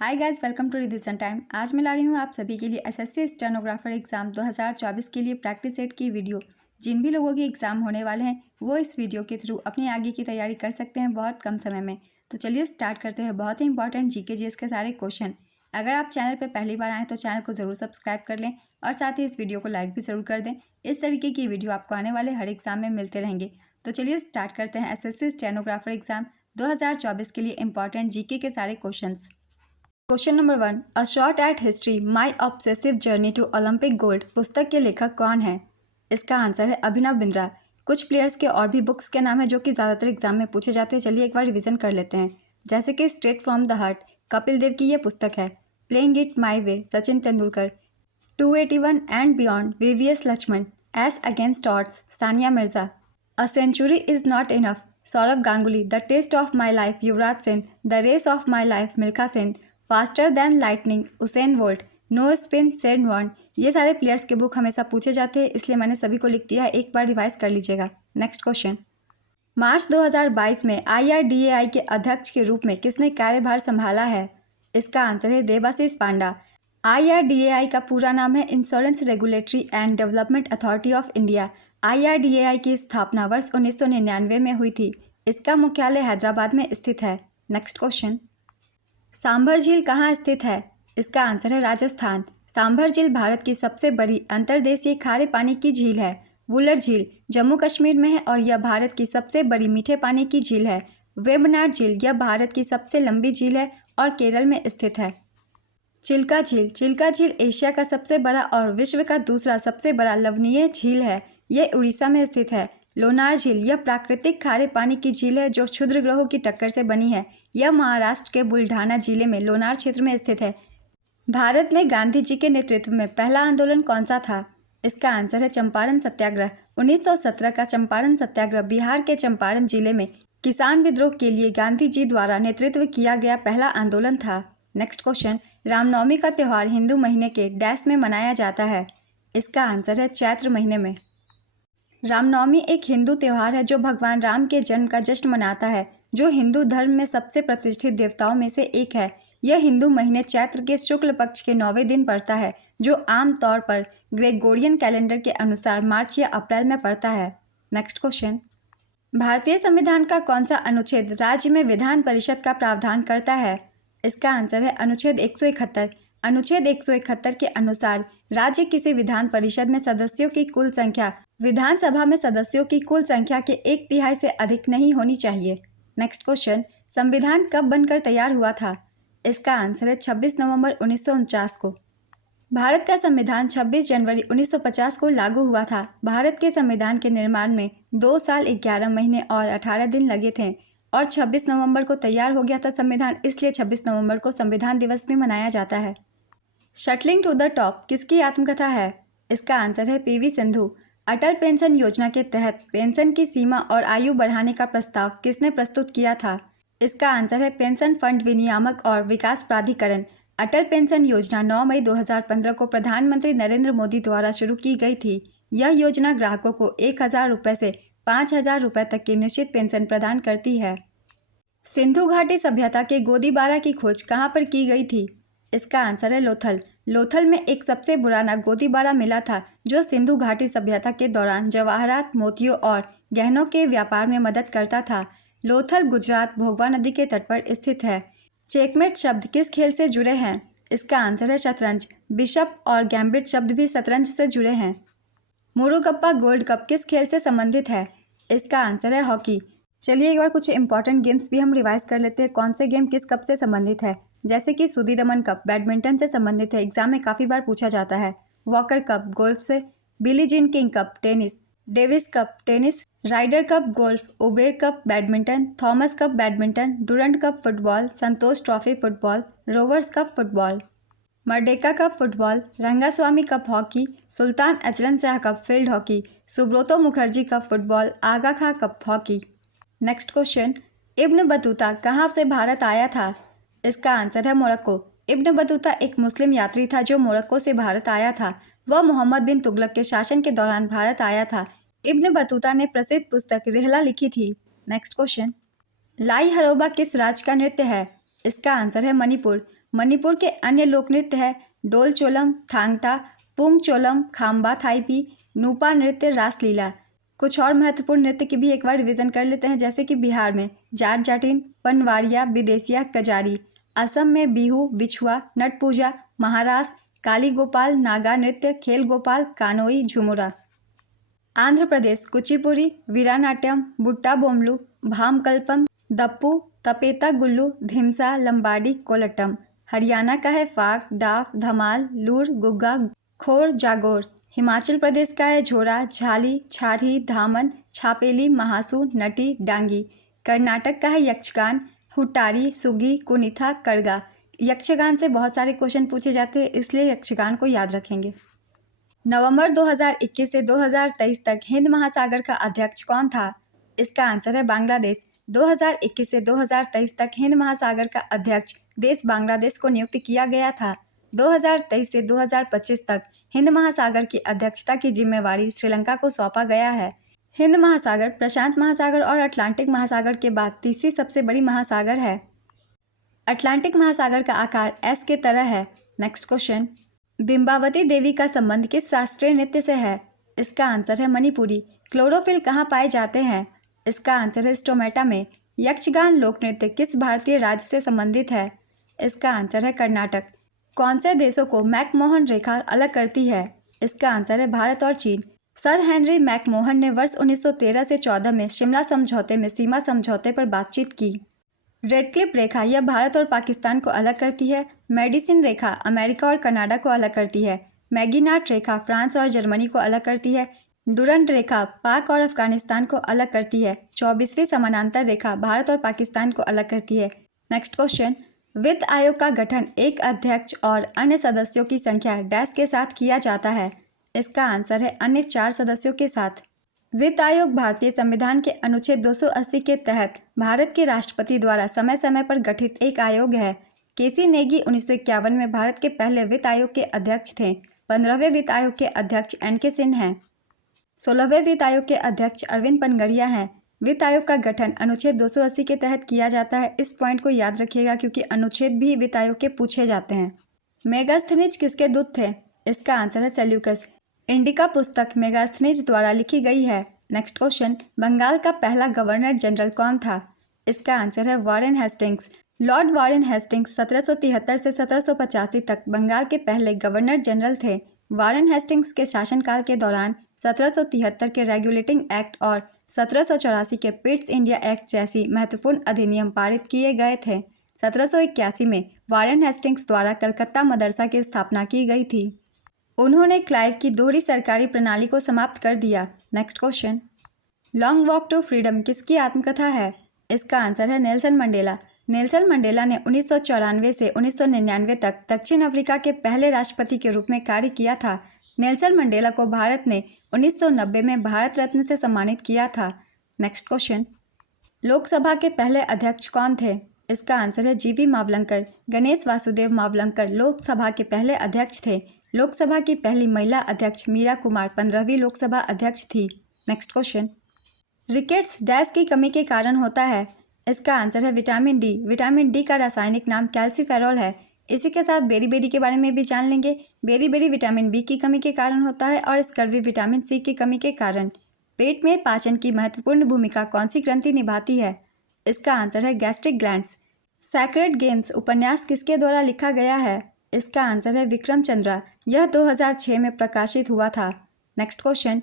Hi guys, welcome to revision time. आज मैं ला रही हूँ आप सभी के लिए एसएससी स्टेनोग्राफर एग्जाम 2024 के लिए प्रैक्टिस सेट की वीडियो। जिन भी लोगों के एग्जाम होने वाले हैं वो इस वीडियो के थ्रू अपनी आगे की तैयारी कर सकते हैं बहुत कम समय में। तो चलिए स्टार्ट करते हैं। बहुत ही इंपॉर्टेंट जीके जीएस के सारे क्वेश्चन। अगर आप चैनल पर पहली बार आएँ तो चैनल को ज़रूर सब्सक्राइब कर लें और साथ ही इस वीडियो को लाइक भी ज़रूर कर दें। इस तरीके की वीडियो आपको आने वाले हर एग्जाम में मिलते रहेंगे। तो चलिए स्टार्ट करते हैं एसएससी स्टेनोग्राफर एग्जाम 2024 के लिए इंपॉर्टेंट जीके के सारे questions. Question number 1, a shot at history my obsessive journey to Olympic gold पुस्तक के लेखक कौन है? इसका आंसर है अभिनव बिंद्रा। कुछ प्लेयर्स के और भी बुक्स के नाम है जो कि ज़्यादातर एग्जाम में पूछे जाते हैं। चलिए एक बार रिवीजन कर लेते हैं। जैसे कि straight from the heart Kapil Dev की ये पुस्तक है। Playing it my way Sachin Tendulkar. 281 and beyond VVS Laxman. Ace against odds Sania Mirza. A century is not enough Sourav Ganguly. The test of my life Yuvraj Singh. The race of my life Milkha Singh. Faster than lightning Usain Bolt. No spin Shane Warne. ये सारे players के book हमेशा पूछे जाते हैं, इसलिए मैंने सभी को लिख दिया है। एक बार रिवाइज कर लीजिएगा। नेक्स्ट क्वेश्चन, मार्च 2022 में आईआरडीएआई के अध्यक्ष के रूप में किसने कार्यभार संभाला है? इसका आंसर है देबाशीष पांडा। आईआरडीएआई का पूरा नाम है insurance regulatory and development authority of India. IRDAI की स्थापना वर्ष 1999 में हुई थी। इसका मुख्यालय हैदराबाद में स्थित है। नेक्स्ट क्वेश्चन, सांभर झील कहाँ स्थित है? इसका आंसर है राजस्थान। सांभर झील भारत की सबसे बड़ी अंतर्देशीय खारे पानी की झील है। वुलर झील जम्मू कश्मीर में है और यह भारत की सबसे बड़ी मीठे पानी की झील है। वेम्बनाड झील यह भारत की सबसे लंबी झील है और केरल में स्थित है। चिल्का झील, चिल्का झील एशिया का सबसे बड़ा और विश्व का दूसरा सबसे बड़ा लवणीय झील है। यह उड़ीसा में स्थित है। लोनार झील यह प्राकृतिक खारे पानी की झील है जो क्षुद्र ग्रहों की टक्कर से बनी है। यह महाराष्ट्र के बुल्ढाना जिले में लोनार क्षेत्र में स्थित है। भारत में गांधी जी के नेतृत्व में पहला आंदोलन कौन सा था? इसका आंसर है चंपारण सत्याग्रह। 1917 का चंपारण सत्याग्रह बिहार के चंपारण जिले में किसान विद्रोह के लिए गांधी जी द्वारा नेतृत्व किया गया पहला आंदोलन था। नेक्स्ट क्वेश्चन, रामनवमी का त्यौहार हिंदू महीने के डैश में मनाया जाता है? इसका आंसर है चैत्र महीने में। रामनवमी एक हिंदू त्यौहार है जो भगवान राम के जन्म का जश्न मनाता है, जो हिंदू धर्म में सबसे प्रतिष्ठित देवताओं में से एक है। यह हिंदू महीने चैत्र के शुक्ल पक्ष के 9वें दिन पड़ता है, जो आम तौर पर ग्रेगोरियन कैलेंडर के अनुसार मार्च या अप्रैल में पड़ता है। नेक्स्ट क्वेश्चन, भारतीय संविधान का कौन सा अनुच्छेद राज्य में विधान परिषद का प्रावधान करता है? इसका आंसर है अनुच्छेद 171। अनुच्छेद 171 के अनुसार राज्य किसी विधान परिषद में सदस्यों की कुल संख्या विधानसभा में सदस्यों की कुल संख्या के 1/3 से अधिक नहीं होनी चाहिए। नेक्स्ट क्वेश्चन, संविधान कब बनकर तैयार हुआ था? इसका आंसर है 26 नवंबर 1949 को। भारत का संविधान 26 जनवरी 1950 को लागू हुआ था। भारत के संविधान के निर्माण में 2 साल 11 महीने और 18 दिन लगे थे और 26 नवंबर को तैयार हो गया था संविधान, इसलिए 26 नवंबर को संविधान दिवस भी मनाया जाता है। शटलिंग टू द टॉप किसकी आत्मकथा है? इसका आंसर है पीवी सिंधु। अटल पेंशन योजना के तहत पेंशन की सीमा और आयु बढ़ाने का प्रस्ताव किसने प्रस्तुत किया था? इसका आंसर है पेंशन फंड विनियामक और विकास प्राधिकरण। अटल पेंशन योजना 9 मई 2015 को प्रधानमंत्री नरेंद्र मोदी द्वारा शुरू की गई थी। यह योजना ग्राहकों को 1000 रुपये से 5000 रुपये तक की निश्चित पेंशन प्रदान करती है। सिंधु घाटी सभ्यता के गोदीबारा की खोज कहाँ पर की गई थी? इसका आंसर है लोथल। लोथल में एक सबसे पुराना गोदीबारा मिला था जो सिंधु घाटी सभ्यता के दौरान जवाहरात, मोतियों और गहनों के व्यापार में मदद करता था। लोथल गुजरात भोगवा नदी के तट पर स्थित है। चेकमेट शब्द किस खेल से जुड़े हैं? इसका आंसर है शतरंज। बिशप और गैम्बिट शब्द भी शतरंज से जुड़े हैं। मुरुगप्पा गोल्ड कप किस खेल से संबंधित है? इसका आंसर है हॉकी। चलिए एक बार कुछ इंपॉर्टेंट गेम्स भी हम रिवाइज कर लेते हैं, कौन से गेम किस कप से संबंधित है। जैसे कि सुदीरमन कप बैडमिंटन से संबंधित है, एग्जाम में काफ़ी बार पूछा जाता है। वॉकर कप गोल्फ से। Billie Jean King cup tennis. Davis cup tennis. Ryder cup golf. Uber cup badminton. Thomas cup badminton. Durand cup football. Santosh trophy football. Rovers cup football. Merdeka cup football. Rangaswami cup hockey. Sultan Azlan Shah cup field hockey. Subroto Mukherjee cup football. Aga Khan cup hockey. Next question, Ibn Battuta कहाँ से भारत आया था? इसका answer है Morocco. Ibn Battuta एक मुस्लिम यात्री था जो मोरक्को से भारत आया था। वह मोहम्मद बिन तुगलक के शासन के दौरान भारत आया था। इब्न बतूता ने प्रसिद्ध पुस्तक रिहला लिखी थी। नेक्स्ट क्वेश्चन, लाई हरोबा किस राज्य का नृत्य है? इसका आंसर है मणिपुर। मणिपुर के अन्य लोक नृत्य है डोलचोलम, थांगटा, पुंगचोलम, खाम्बा थाईपी, नूपा नृत्य, रासलीला। कुछ और महत्वपूर्ण नृत्य की भी एक बार रिवीजन कर लेते हैं, जैसे कि बिहार में जाट जाटिन, पनवाड़िया, विदेसिया, कजारी। असम में बिहू, बिछुआ, नट पूजा, महारास, काली गोपाल, नागा नृत्य, खेल गोपाल, कानोई, झुमुरा। आंध्र प्रदेश कुचिपुड़ी, वीरानाट्यम, बुट्टा बोमलू, भामकल्पम, दप्पू, तपेता गुल्लू, धिमसा, लंबाडी, कोलट्टम। हरियाणा का है फाग, डाफ, धमाल, लूर, गुग्गा, खोर, जागोर। हिमाचल प्रदेश का है झोरा, झाली, छाढ़ी, धामन, छापेली, महासू, नटी, डांगी। कर्नाटक का है यक्षगान, हुट्टारी, सुगी, कुनिथा, करगा। यक्षगान से बहुत सारे क्वेश्चन पूछे जाते हैं, इसलिए यक्षगान को याद रखेंगे। नवंबर 2021 से 2023 तक हिंद महासागर का अध्यक्ष कौन था? इसका आंसर है बांग्लादेश। 2021 से 2023 तक हिंद महासागर का अध्यक्ष देश बांग्लादेश को नियुक्त किया गया था। 2023 से 2025 तक हिंद महासागर की अध्यक्षता की जिम्मेवारी श्रीलंका को सौंपा गया है। हिंद महासागर प्रशांत महासागर और अटलांटिक महासागर के बाद तीसरी सबसे बड़ी महासागर है। अटलांटिक महासागर का आकार एस के तरह है। नेक्स्ट क्वेश्चन, बिंबावती देवी का संबंध किस शास्त्रीय नृत्य से है? इसका आंसर है मणिपुरी। क्लोरोफिल कहाँ पाए जाते हैं? इसका आंसर है स्टोमेटा में। यक्षगान लोक नृत्य किस भारतीय राज्य से संबंधित है? इसका आंसर है कर्नाटक। कौन से देशों को मैकमोहन रेखा अलग करती है? इसका आंसर है भारत और चीन। सर हेनरी मैकमोहन ने वर्ष 1913 से 14 में शिमला समझौते में सीमा समझौते पर बातचीत की। रेडक्लिफ रेखा यह भारत और पाकिस्तान को अलग करती है। मेडिसिन रेखा अमेरिका और कनाडा को अलग करती है। मैगिनाट रेखा फ्रांस और जर्मनी को अलग करती है। डुरंट रेखा पाक और अफगानिस्तान को अलग करती है। 24वीं समानांतर रेखा भारत और पाकिस्तान को अलग करती है। नेक्स्ट क्वेश्चन, वित्त आयोग का गठन एक अध्यक्ष और अन्य सदस्यों की संख्या डैश के साथ किया जाता है? इसका आंसर है अन्य 4 सदस्यों के साथ। वित्त आयोग भारतीय संविधान के अनुच्छेद 280 के तहत भारत के राष्ट्रपति द्वारा समय समय पर गठित एक आयोग है। केसी नेगी 1951 में भारत के पहले वित्त आयोग के अध्यक्ष थे। 15वें वित्त आयोग के अध्यक्ष एन.के. सिंह हैं। 16वें वित्त आयोग के अध्यक्ष अरविंद पनगड़िया हैं। वित्त आयोग का गठन अनुच्छेद 280 के तहत किया जाता है। इस पॉइंट को याद रखिएगा क्योंकि अनुच्छेद भी वित्त आयोग के पूछे जाते हैं। मेगास्थनीज किसके दूत थे? इसका आंसर है सेल्यूकस। इंडिका पुस्तक मेगास्थनीज द्वारा लिखी गई है। नेक्स्ट क्वेश्चन, बंगाल का पहला गवर्नर जनरल कौन था? इसका आंसर है Warren Hastings. Lord Warren Hastings 1773 से 1785 तक बंगाल के पहले गवर्नर जनरल थे। वॉरेन हेस्टिंग्स के शासनकाल के दौरान 1773 के रेगुलेटिंग एक्ट और 1784 के पिट्स इंडिया एक्ट जैसी महत्वपूर्ण अधिनियम पारित किए गए थे। 1781 में वॉरेन हेस्टिंग्स द्वारा कलकत्ता मदरसा की स्थापना की गई थी। उन्होंने क्लाइव की दोहरी सरकारी प्रणाली को समाप्त कर दिया। Next question, long walk to freedom किसकी आत्मकथा है? इसका आंसर है नेल्सन मंडेला। नेल्सन मंडेला ने 1994 से 1999 तक दक्षिण अफ्रीका के पहले राष्ट्रपति के रूप में कार्य किया था। नेल्सन मंडेला को भारत ने 1990 में भारत रत्न से सम्मानित किया था। नेक्स्ट क्वेश्चन, लोकसभा के पहले अध्यक्ष कौन थे? इसका आंसर है जीवी मावलंकर। गणेश वासुदेव मावलंकर लोकसभा के पहले अध्यक्ष थे। लोकसभा की पहली महिला अध्यक्ष मीरा कुमार 15वीं लोकसभा अध्यक्ष थी। नेक्स्ट क्वेश्चन, रिकेट्स डैश की कमी के कारण होता है? इसका आंसर है विटामिन डी। विटामिन डी का रासायनिक नाम कैल्सीफेरॉल है। इसी के साथ बेरी के बारे में भी जान लेंगे। बेरी विटामिन बी की कमी के कारण होता है और स्कर्वी विटामिन सी की कमी के कारण। पेट में पाचन की महत्वपूर्ण भूमिका कौन सी ग्रंथि निभाती है? इसका आंसर है गैस्ट्रिक ग्लैंड्स। सैक्रेड गेम्स उपन्यास किसके द्वारा लिखा गया है? इसका आंसर है विक्रम चंद्रा। यह 2006 में प्रकाशित हुआ था। नेक्स्ट क्वेश्चन,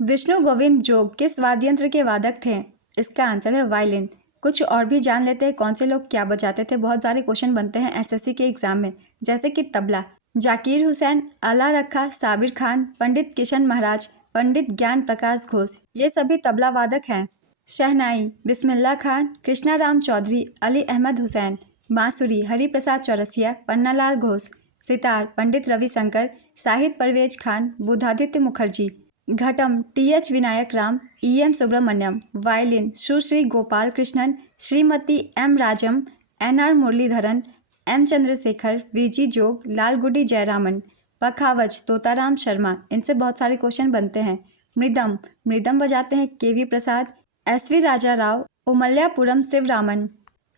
विष्णु गोविंद जोग किस वाद्य यंत्र के वादक थे? इसका आंसर है वायलिन। कुछ और भी जान लेते हैं कौन से लोग क्या बजाते थे। बहुत सारे क्वेश्चन बनते हैं एसएससी के एग्जाम में, जैसे कि तबला जाकिर हुसैन, आला रखा, साबिर खान, पंडित किशन महाराज, पंडित ज्ञान प्रकाश घोष, ये सभी तबला वादक हैं। शहनाई Bismillah Khan, Krishna Ram Chaudhary, Ali Ahmed Hussain. Bansuri Hariprasad Chaurasia, Pannalal Ghosh. Sitar Pandit Ravishankar, Shahid Parvez Khan, Budhaditya Mukherjee. Ghatam T H. Vinayak Ram, E M. Subramaniam. Violin Sushri Gopal Krishnan, Shrimati M. Rajam, N R. Muralidharan, M. Chandrashekhar, V G. Jog, Lalgudi Jayaraman. पखावज तोताराम शर्मा। इनसे बहुत सारे क्वेश्चन बनते हैं। मृदम बजाते हैं के.वी. प्रसाद, एस.वी. राजा राव, उमल्यापुरम शिवरामन।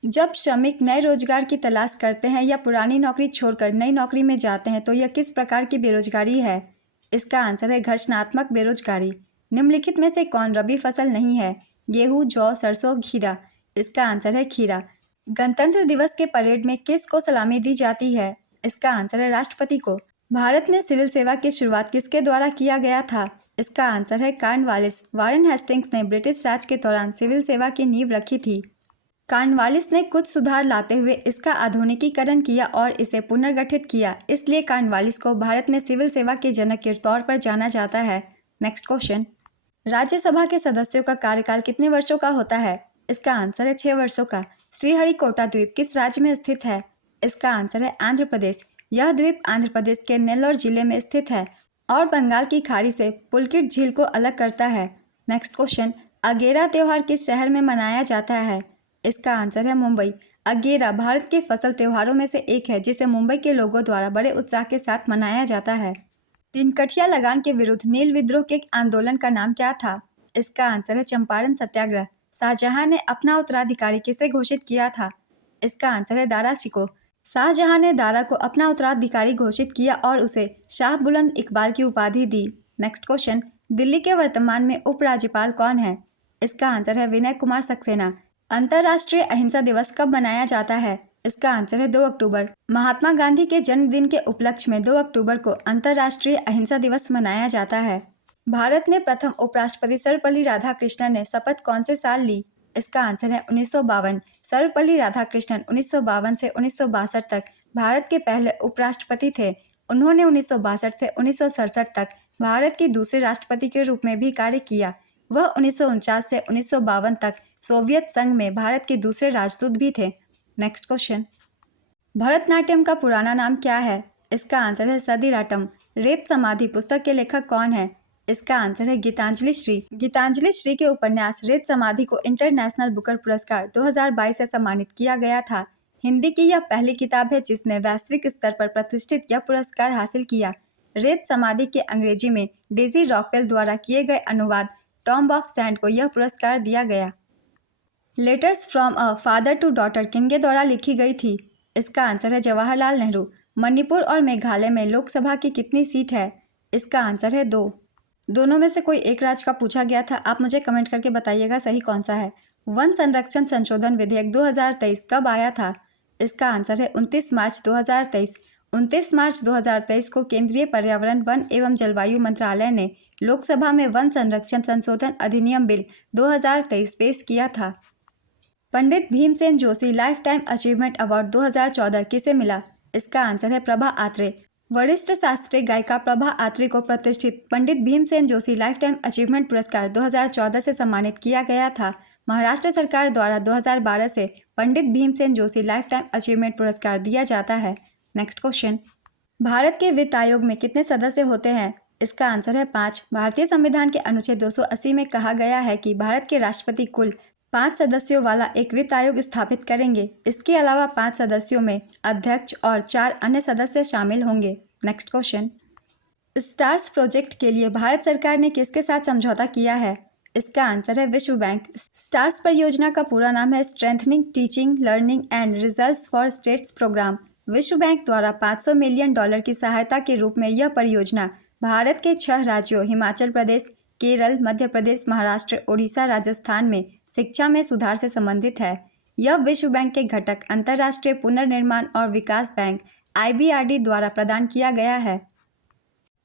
जब श्रमिक नए रोजगार की तलाश करते हैं या पुरानी नौकरी छोड़कर नई नौकरी में जाते हैं तो यह किस प्रकार की बेरोजगारी है? इसका आंसर है घर्षणात्मक बेरोजगारी। निम्नलिखित में से कौन रबी फसल नहीं है? गेहूं, जौ, सरसों, खीरा। इसका आंसर है खीरा। गणतंत्र दिवस के परेड में किस को सलामी दी जाती है? इसका आंसर है राष्ट्रपति को। भारत में सिविल सेवा की शुरुआत किसके द्वारा किया गया था? इसका आंसर है कॉर्नवालिस। वारेन हेस्टिंग्स ने ब्रिटिश राज के दौरान सिविल सेवा की नींव रखी थी। कॉर्नवालिस ने कुछ सुधार लाते हुए इसका आधुनिकीकरण किया और इसे पुनर्गठित किया, इसलिए कॉर्नवालिस को भारत में सिविल सेवा के जनक के तौर पर जाना जाता है। नेक्स्ट क्वेश्चन, राज्यसभा के सदस्यों का कार्यकाल कितने वर्षों का होता है? इसका आंसर है 6 वर्षों का। श्रीहरिकोटा द्वीप किस राज्य में स्थित है? इसका आंसर है आंध्र प्रदेश। यह द्वीप आंध्र प्रदेश के नेल्लोर जिले में स्थित है और बंगाल की खाड़ी से पुलकित झील को अलग करता है। नेक्स्ट क्वेश्चन, अगेरा त्योहार किस शहर में मनाया जाता है? इसका आंसर है मुंबई। अगेरा भारत के फसल त्योहारों में से एक है जिसे मुंबई के लोगों द्वारा बड़े उत्साह के साथ मनाया जाता है। तिनकठिया लगान के विरुद्ध नील विद्रोह के आंदोलन का नाम क्या था? इसका आंसर है चंपारण सत्याग्रह। शाहजहां ने अपना उत्तराधिकारी किसे घोषित किया था? इसका आंसर है दारा शिकोह। शाहजहां ने दारा को अपना उत्तराधिकारी घोषित किया और उसे शाह बुलंद इकबाल की उपाधि दी। नेक्स्ट क्वेश्चन, दिल्ली के वर्तमान में उपराज्यपाल कौन है? इसका आंसर है विनय कुमार सक्सेना। अंतर्राष्ट्रीय अहिंसा दिवस कब मनाया जाता है? इसका आंसर है 2 अक्टूबर। महात्मा गांधी के जन्मदिन के उपलक्ष्य में 2 अक्टूबर को अंतर्राष्ट्रीय अहिंसा दिवस मनाया जाता है। भारत में प्रथम उपराष्ट्रपति सर्वपल्ली राधाकृष्णन ने शपथ कौन से साल ली? इसका आंसर है 1952। सर्वपल्ली राधाकृष्णन 1952 से 1962 तक भारत के पहले उपराष्ट्रपति थे। उन्होंने 1962 से 1967 तक भारत के दूसरे राष्ट्रपति के रूप में भी कार्य किया। वह 1949 से 1952 तक सोवियत संघ में भारत के दूसरे राजदूत भी थे। नेक्स्ट क्वेश्चन, भरतनाट्यम का पुराना नाम क्या है? इसका आंसर है सदिराटम। रेत समाधि पुस्तक के लेखक कौन है? इसका आंसर है गीतांजलि श्री। गीतांजलि श्री के उपन्यास रेत समाधि को इंटरनेशनल बुकर पुरस्कार 2022 से सम्मानित किया गया था। हिंदी की यह पहली किताब है जिसने वैश्विक स्तर पर प्रतिष्ठित यह पुरस्कार हासिल किया। रेत समाधि के अंग्रेजी में डेजी रॉकवेल द्वारा किए गए अनुवाद टॉम्ब ऑफ सैंड को यह पुरस्कार दिया गया। Letters from a father to daughter किनके द्वारा लिखी गई थी? इसका आंसर है जवाहरलाल नेहरू। मणिपुर और मेघालय में लोकसभा की कितनी सीट है? इसका आंसर है 2। दोनों में से कोई एक राज्य का पूछा गया था। आप मुझे कमेंट करके बताइएगा सही कौन सा है। वन संरक्षण संशोधन विधेयक 2023 कब आया था? इसका आंसर है 29 मार्च 2023। 29 मार्च 2023 को केंद्रीय पर्यावरण, वन एवं जलवायु मंत्रालय ने लोकसभा में वन संरक्षण संशोधन अधिनियम बिल 2023 पेश किया था। Pandit Bhimsen Joshi lifetime achievement award 2014 किसे मिला? इसका आंसर है प्रभा आत्रे। वरिष्ठ शास्त्रीय गायिका प्रभा आत्रे को प्रतिष्ठित Pandit Bhimsen Joshi lifetime achievement पुरस्कार 2014 से सम्मानित किया गया था। महाराष्ट्र सरकार द्वारा 2012 से Pandit Bhimsen Joshi lifetime achievement पुरस्कार दिया जाता है। नेक्स्ट क्वेश्चन, भारत के वित्त आयोग में कितने सदस्य होते हैं? इसका आंसर है 5। भारतीय संविधान के अनुच्छेद 280 में कहा गया है कि भारत के राष्ट्रपति कुल 5 सदस्यों वाला एक वित्त आयोग स्थापित करेंगे। इसके अलावा 5 सदस्यों में अध्यक्ष और 4 अन्य सदस्य शामिल होंगे। नेक्स्ट क्वेश्चन, स्टार्स प्रोजेक्ट के लिए भारत सरकार ने किसके साथ समझौता किया है? इसका आंसर है विश्व बैंक। स्टार्स परियोजना का पूरा नाम है strengthening teaching learning and results for states programme. विश्व बैंक द्वारा $500 मिलियन की सहायता के रूप में यह परियोजना भारत के 6 राज्यों हिमाचल प्रदेश, केरल, मध्य प्रदेश, महाराष्ट्र, ओडिशा, राजस्थान में शिक्षा में सुधार से संबंधित है। यह विश्व बैंक के घटक अंतर्राष्ट्रीय पुनर्निर्माण और विकास बैंक IBRD द्वारा प्रदान किया गया है।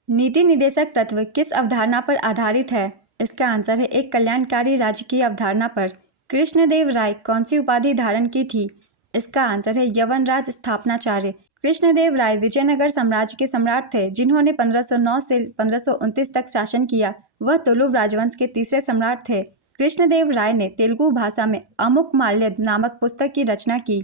नीति निदेशक तत्व किस अवधारणा पर आधारित है? इसका आंसर है एक कल्याणकारी राज्य की अवधारणा पर। कृष्णदेव राय कौन सी उपाधि धारण की थी? इसका आंसर है यवनराज स्थापनाचार्य। कृष्णदेव राय विजयनगर साम्राज्य के सम्राट थे जिन्होंने 1509 से 1529 तक शासन किया। वह तुलुव राजवंश के तीसरे सम्राट थे। कृष्णदेव राय ने तेलुगु भाषा में अमुकमाल्यद नामक पुस्तक की रचना की।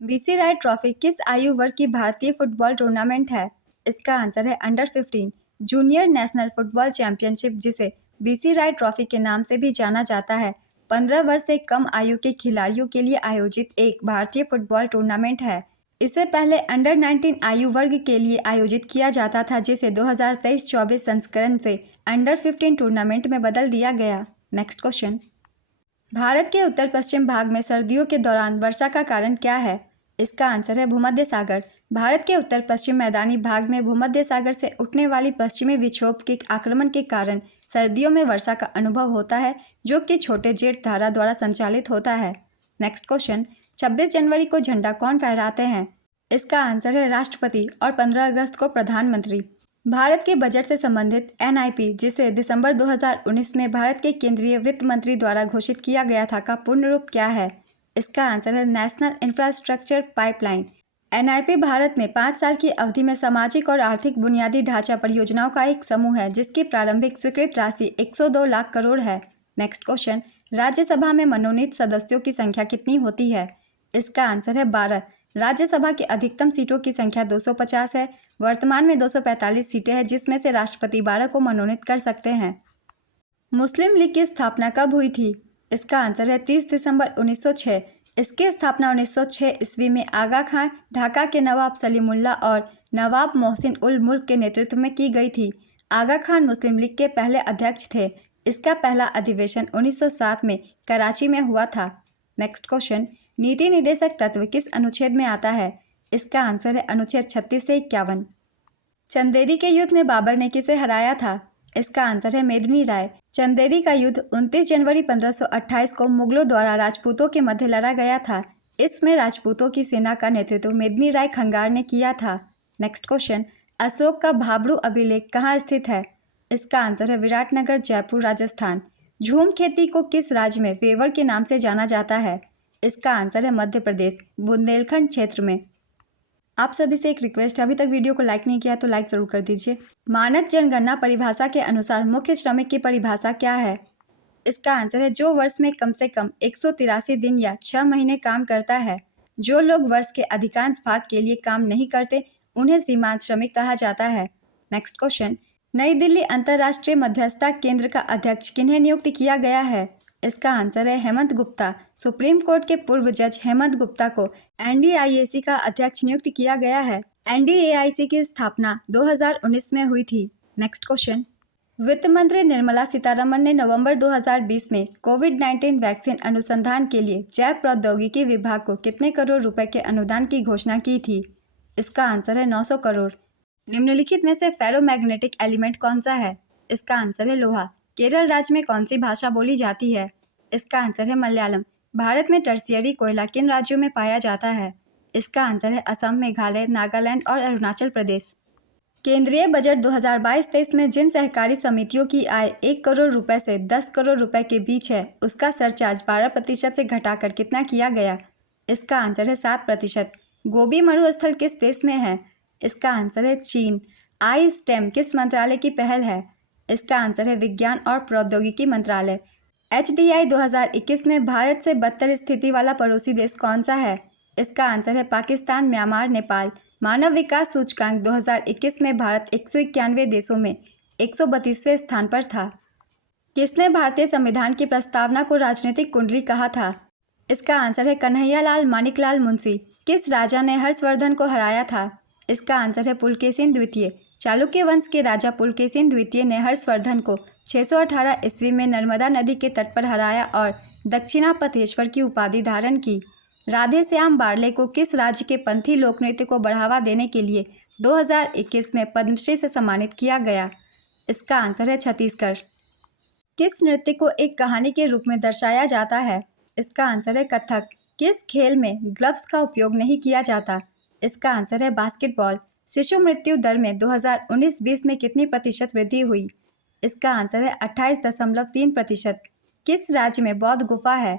BC राय ट्रॉफी किस आयु वर्ग की भारतीय फुटबॉल टूर्नामेंट है? इसका आंसर है under 15। Junior national football championship, जिसे BC राय ट्रॉफी के नाम से भी जाना जाता है, 15 वर्ष से कम आयु के खिलाड़ियों के लिए आयोजित एक भारतीय फुटबॉल टूर्नामेंट है। इससे पहले अंडर 19 आयु वर्ग के लिए आयोजित किया जाता था, जिसे 2023-24 संस्करण से अंडर 15 टूर्नामेंट में बदल दिया गया। नेक्स्ट क्वेश्चन, भारत के उत्तर पश्चिम भाग में सर्दियों के दौरान वर्षा का कारण क्या है? इसका आंसर है भूमध्य सागर। भारत के उत्तर पश्चिम मैदानी भाग में भूमध्य सागर से उठने वाली पश्चिमी विक्षोभ के आक्रमण के कारण सर्दियों में वर्षा का अनुभव होता है, जो कि छोटे जेट धारा द्वारा संचालित होता है। नेक्स्ट क्वेश्चन, 26 जनवरी को झंडा कौन फहराते हैं? इसका आंसर है राष्ट्रपति और 15 अगस्त को प्रधानमंत्री। भारत के बजट से संबंधित एनआईपी, जिसे दिसंबर 2019 में भारत के केंद्रीय वित्त मंत्री द्वारा घोषित किया गया था, का पूर्ण रूप क्या है? इसका आंसर है national infrastructure pipeline. NIP Bharat में 5 साल की अवधि में सामाजिक और आर्थिक बुनियादी ढांचा परियोजनाओं का एक समूह है, जिसकी प्रारंभिक स्वीकृत राशि 102 लाख करोड़ है। नेक्स्ट क्वेश्चन, राज्यसभा में मनोनीत सदस्यों की संख्या कितनी होती है? इसका आंसर है 12। राज्यसभा की अधिकतम सीटों की संख्या 250 है। वर्तमान में 245 सीटें हैं, जिसमें से राष्ट्रपति 12 को मनोनीत कर सकते हैं। मुस्लिम लीग की स्थापना कब हुई थी? इसका आंसर है 30 दिसंबर 1906। इसकी स्थापना 1906 ईस्वी में आगा खान, ढाका के नवाब सलीमुल्लाह और नवाब मोहसिन उल मुल्क के नेतृत्व में की गई थी। आगा खान मुस्लिम लीग के पहले अध्यक्ष थे। इसका पहला अधिवेशन 1907 में कराची में हुआ था। नेक्स्ट क्वेश्चन, नीति निदेशक तत्व किस अनुच्छेद में आता है? इसका आंसर है अनुच्छेद 36 से 51। चंदेरी के युद्ध में बाबर ने किसे हराया था? इसका आंसर है मेदिनी राय। चंदेरी का युद्ध 29 जनवरी 1528 को मुगलों द्वारा राजपूतों के मध्य लड़ा गया था। इसमें राजपूतों की सेना का नेतृत्व मेदिनी राय खंगार ने किया था। नेक्स्ट क्वेश्चन, अशोक का भाबरू अभिलेख कहाँ स्थित है? इसका आंसर है विराटनगर, जयपुर, राजस्थान। झूम खेती को किस राज्य में वेवर के नाम से जाना जाता है? इसका आंसर है मध्य प्रदेश, बुंदेलखंड क्षेत्र में। आप सभी से एक रिक्वेस्ट है, अभी तक वीडियो को लाइक नहीं किया तो लाइक जरूर कर दीजिए। मानक जनगणना परिभाषा के अनुसार मुख्य श्रमिक की परिभाषा क्या है? इसका आंसर है जो वर्ष में कम से कम 183 दिन या 6 महीने काम करता है। जो लोग वर्ष के अधिकांश भाग के लिए काम नहीं करते, उन्हें सीमांत श्रमिक कहा जाता है। नेक्स्ट क्वेश्चन, नई दिल्ली अंतर्राष्ट्रीय मध्यस्थता केंद्र का अध्यक्ष किन्हें नियुक्त किया गया है? इसका आंसर है हेमंत गुप्ता। सुप्रीम कोर्ट के पूर्व जज हेमंत गुप्ता को एनडीआईएसी का अध्यक्ष नियुक्त किया गया है। एनडीएआईसी की स्थापना 2019 में हुई थी। नेक्स्ट क्वेश्चन, वित्त मंत्री निर्मला सीतारमण ने नवंबर 2020 में कोविड-19 वैक्सीन अनुसंधान के लिए जैव प्रौद्योगिकी विभाग को कितने करोड़ रुपए के अनुदान की घोषणा की थी? इसका आंसर है 900 करोड़। निम्नलिखित में से फेरोमैग्नेटिक एलिमेंट कौन सा है? इसका आंसर है लोहा। केरल राज्य में कौन सी भाषा बोली जाती है? इसका आंसर है मलयालम। भारत में टर्शियरी कोयला किन राज्यों में पाया जाता है? इसका आंसर है असम, मेघालय, नागालैंड और अरुणाचल प्रदेश। केंद्रीय बजट 2022-23 में जिन सहकारी समितियों की आय 1 करोड़ रुपए से 10 करोड़ रुपए के बीच है, उसका सरचार्ज 12% से घटाकर कितना किया गया? इसका आंसर है 7%। गोबी मरुस्थल किस देश में है? इसका आंसर है चीन। आई स्टेम किस मंत्रालय की पहल है? इसका आंसर है विज्ञान और प्रौद्योगिकी मंत्रालय। HDI 2021 में भारत से बदतर स्थिति वाला पड़ोसी देश कौन सा है? इसका आंसर है पाकिस्तान, म्यांमार, नेपाल। मानव विकास सूचकांक 2021 में भारत 191 देशों में 132वें स्थान पर था। किसने भारतीय संविधान की प्रस्तावना को राजनीतिक कुंडली कहा था? इसका आंसर है कन्हैयालाल मानिकलाल मुंशी। किस राजा ने हर्षवर्धन को हराया था? इसका आंसर है पुलकेशिन द्वितीय। चालुक्य वंश के राजा पुलकेशिन द्वितीय ने हर्षवर्धन को 618 ईस्वी में नर्मदा नदी के तट पर हराया और दक्षिणापथेश्वर की उपाधि धारण की। राधे श्याम बार्ले को किस राज्य के पंथी लोक नृत्य को बढ़ावा देने के लिए 2021 में पद्मश्री से सम्मानित किया गया? इसका आंसर है छत्तीसगढ़। किस नृत्य को एक कहानी के रूप में दर्शाया जाता है? इसका आंसर है कथक। किस खेल में ग्लव्स का उपयोग नहीं किया जाता? इसका आंसर है बास्केटबॉल। शिशु मृत्यु दर में 2019-20 में कितनी प्रतिशत वृद्धि हुई? इसका आंसर है 28.3%। किस राज्य में बौद्ध गुफा है?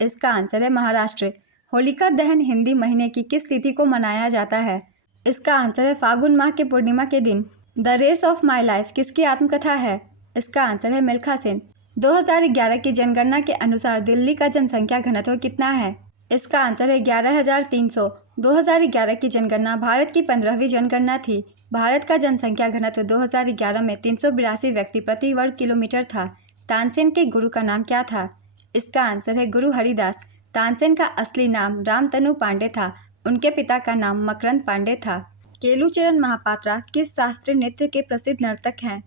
इसका आंसर है महाराष्ट्र। होलिका दहन हिंदी महीने की किस तिथि को मनाया जाता है? इसका आंसर है फागुन माह के पूर्णिमा के दिन। The race of my life किसकी आत्मकथा है? इसका आंसर है मिल्खा सेन। 2011 की जनगणना के अनुसार दिल्ली का जनसंख्या घनत्व कितना है? इसका आंसर है 11,300। 2011 की जनगणना भारत की 15वीं जनगणना थी। भारत का जनसंख्या घनत्व 2011 में 382 व्यक्ति प्रति वर्ग किलोमीटर था। तानसेन के गुरु का नाम क्या था? इसका आंसर है गुरु हरिदास। तानसेन का असली नाम रामतनु पांडे था। उनके पिता का नाम मकरंद पांडे था। केलुचरण महापात्रा किस शास्त्रीय नृत्य के प्रसिद्ध नर्तक हैं?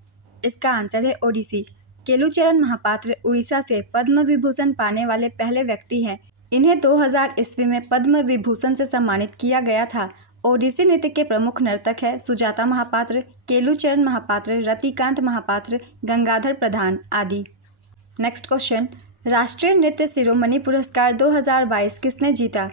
इसका आंसर है ओडिसी। केलुचरण महापात्र उड़ीसा से पद्म विभूषण पाने वाले पहले व्यक्ति हैं। इन्हें 2000 ईस्वी में पद्म विभूषण से सम्मानित किया गया था। ओडिसी नृत्य के प्रमुख नर्तक है सुजाता महापात्र, केलुचरण महापात्र, रतिकांत महापात्र, गंगाधर प्रधान आदि। नेक्स्ट क्वेश्चन, राष्ट्रीय नृत्य शिरोमणि पुरस्कार 2022 किसने जीता?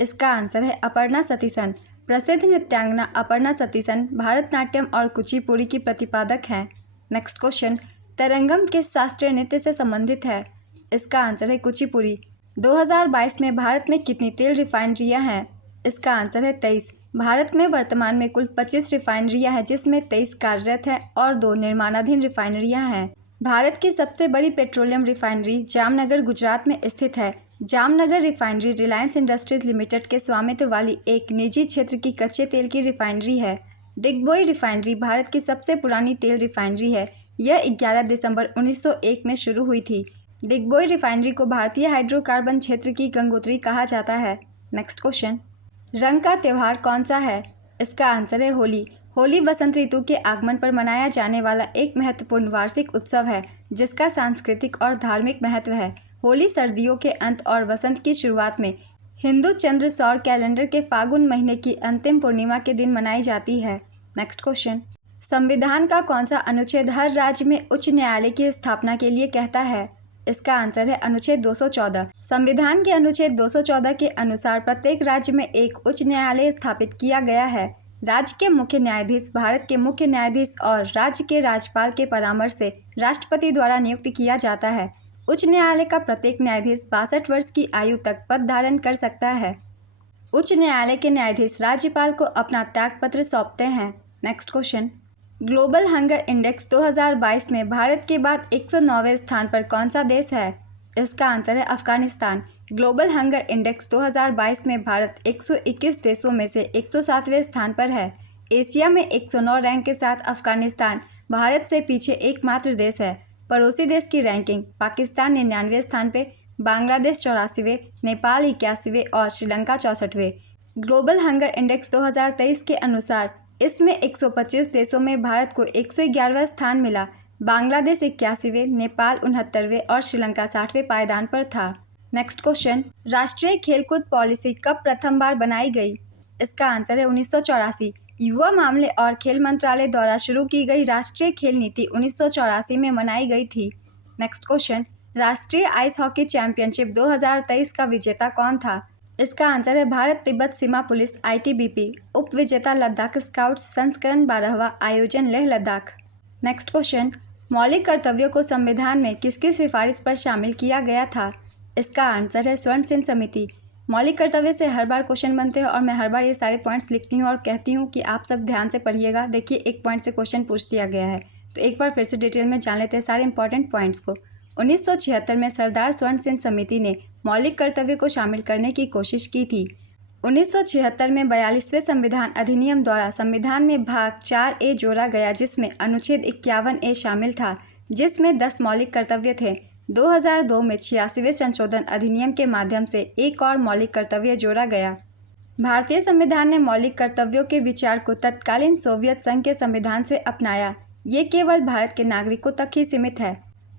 इसका आंसर है अपर्णा सतीसन। प्रसिद्ध नृत्यांगना अपर्णा सतीसन भारतनाट्यम और कुचिपुड़ी की प्रतिपादक हैं। नेक्स्ट क्वेश्चन, तरंगम किस शास्त्रीय नृत्य से संबंधित है? इसका आंसर है कुचिपुड़ी। 2022 में भारत में कितनी तेल रिफाइनरियां हैं? इसका आंसर है 23। भारत में वर्तमान में कुल 25 रिफाइनरियां हैं, जिसमें 23 कार्यरत हैं और 2 निर्माणाधीन रिफाइनरियां हैं। भारत की सबसे बड़ी पेट्रोलियम रिफाइनरी जामनगर गुजरात में स्थित है। Jamnagar refinery Reliance industries limited के स्वामित्व वाली एक निजी क्षेत्र की कच्चे तेल की रिफाइनरी है। डिगबोई रिफाइनरी भारत की सबसे पुरानी तेल रिफाइनरी है। यह 11 दिसंबर 1901 में शुरू हुई थी। डिगबोई रिफाइनरी को भारतीय हाइड्रोकार्बन क्षेत्र की गंगोत्री कहा जाता है। नेक्स्ट क्वेश्चन, रंग का त्यौहार कौन सा है? इसका आंसर है होली। होली बसंत ऋतु के आगमन पर मनाया जाने वाला एक महत्वपूर्ण वार्षिक उत्सव है, जिसका सांस्कृतिक और धार्मिक महत्व है। होली सर्दियों के अंत और वसंत की शुरुआत में हिंदू चंद्र सौर कैलेंडर के फागुन महीने की अंतिम पूर्णिमा के दिन मनाई जाती है। नेक्स्ट क्वेश्चन, संविधान का कौन सा अनुच्छेद हर राज्य में उच्च न्यायालय की स्थापना के लिए कहता है? इसका आंसर है अनुच्छेद 214। संविधान के अनुच्छेद 214 के अनुसार प्रत्येक राज्य में एक उच्च न्यायालय स्थापित किया गया है। राज्य के मुख्य न्यायाधीश भारत के मुख्य न्यायाधीश और राज्य के राज्यपाल के परामर्श से राष्ट्रपति द्वारा नियुक्त किया जाता है। उच्च न्यायालय का प्रत्येक न्यायाधीश 62 वर्ष की आयु तक पद धारण कर सकता है। उच्च न्यायालय के न्यायाधीश राज्यपाल को अपना त्यागपत्र सौंपते हैं। Next question, global hunger index 2022 में भारत के बाद 109वें स्थान पर कौन सा देश है? इसका आंसर है अफगानिस्तान। ग्लोबल हंगर इंडेक्स 2022 में भारत 121 देशों में से 107वें स्थान पर है। एशिया में 109 रैंक के साथ अफगानिस्तान भारत से पीछे एकमात्र देश है। पड़ोसी देश की रैंकिंग, पाकिस्तान 99वें स्थान पे, बांग्लादेश 84वें, नेपाल 81वें और श्रीलंका 64वें। ग्लोबल हंगर इंडेक्स 2023 के अनुसार इसमें 125 देशों में भारत को 111वां स्थान मिला। बांग्लादेश 81वें, नेपाल 69वें और श्रीलंका 60वें पायदान पर था। नेक्स्ट क्वेश्चन, राष्ट्रीय खेलकूद पॉलिसी कब प्रथम बार बनाई गई? इसका आंसर है 1984। युवा मामले और खेल मंत्रालय द्वारा शुरू की गई राष्ट्रीय खेल नीति 1984 में बनाई गई थी। नेक्स्ट क्वेश्चन, राष्ट्रीय आइस हॉकी चैंपियनशिप 2023 का विजेता कौन था? इसका आंसर है भारत तिब्बत सीमा पुलिस ITBP। उप विजेता लद्दाख स्काउट्स संस्करण 12वां, आयोजन लेह लद्दाख। नेक्स्ट क्वेश्चन, मौलिक कर्तव्यों को संविधान में किसकी सिफारिश पर शामिल किया गया था? इसका आंसर है स्वर्ण सिंह समिति। मौलिक कर्तव्य से हर बार क्वेश्चन बनते हैं और मैं हर बार ये सारे पॉइंट्स लिखती हूँ और कहती हूँ कि आप सब ध्यान से पढ़िएगा। देखिए, एक पॉइंट से क्वेश्चन पूछ दिया गया है, तो एक बार फिर से डिटेल में जान लेते हैं सारे इंपॉर्टेंट पॉइंट्स को। 1976 में सरदार स्वर्ण सिंह समिति ने मौलिक कर्तव्य को शामिल करने की कोशिश की थी। 1976 में 42वें संविधान अधिनियम द्वारा संविधान में भाग 4A जोड़ा गया, जिसमें अनुच्छेद 51A शामिल था, जिसमें 10 मौलिक कर्तव्य थे। 2002 में 86वें संशोधन अधिनियम के माध्यम से एक और मौलिक कर्तव्य जोड़ा गया। भारतीय संविधान ने मौलिक कर्तव्यों के विचार को तत्कालीन सोवियत संघ के संविधान से अपनाया। ये केवल भारत के नागरिकों तक ही सीमित है।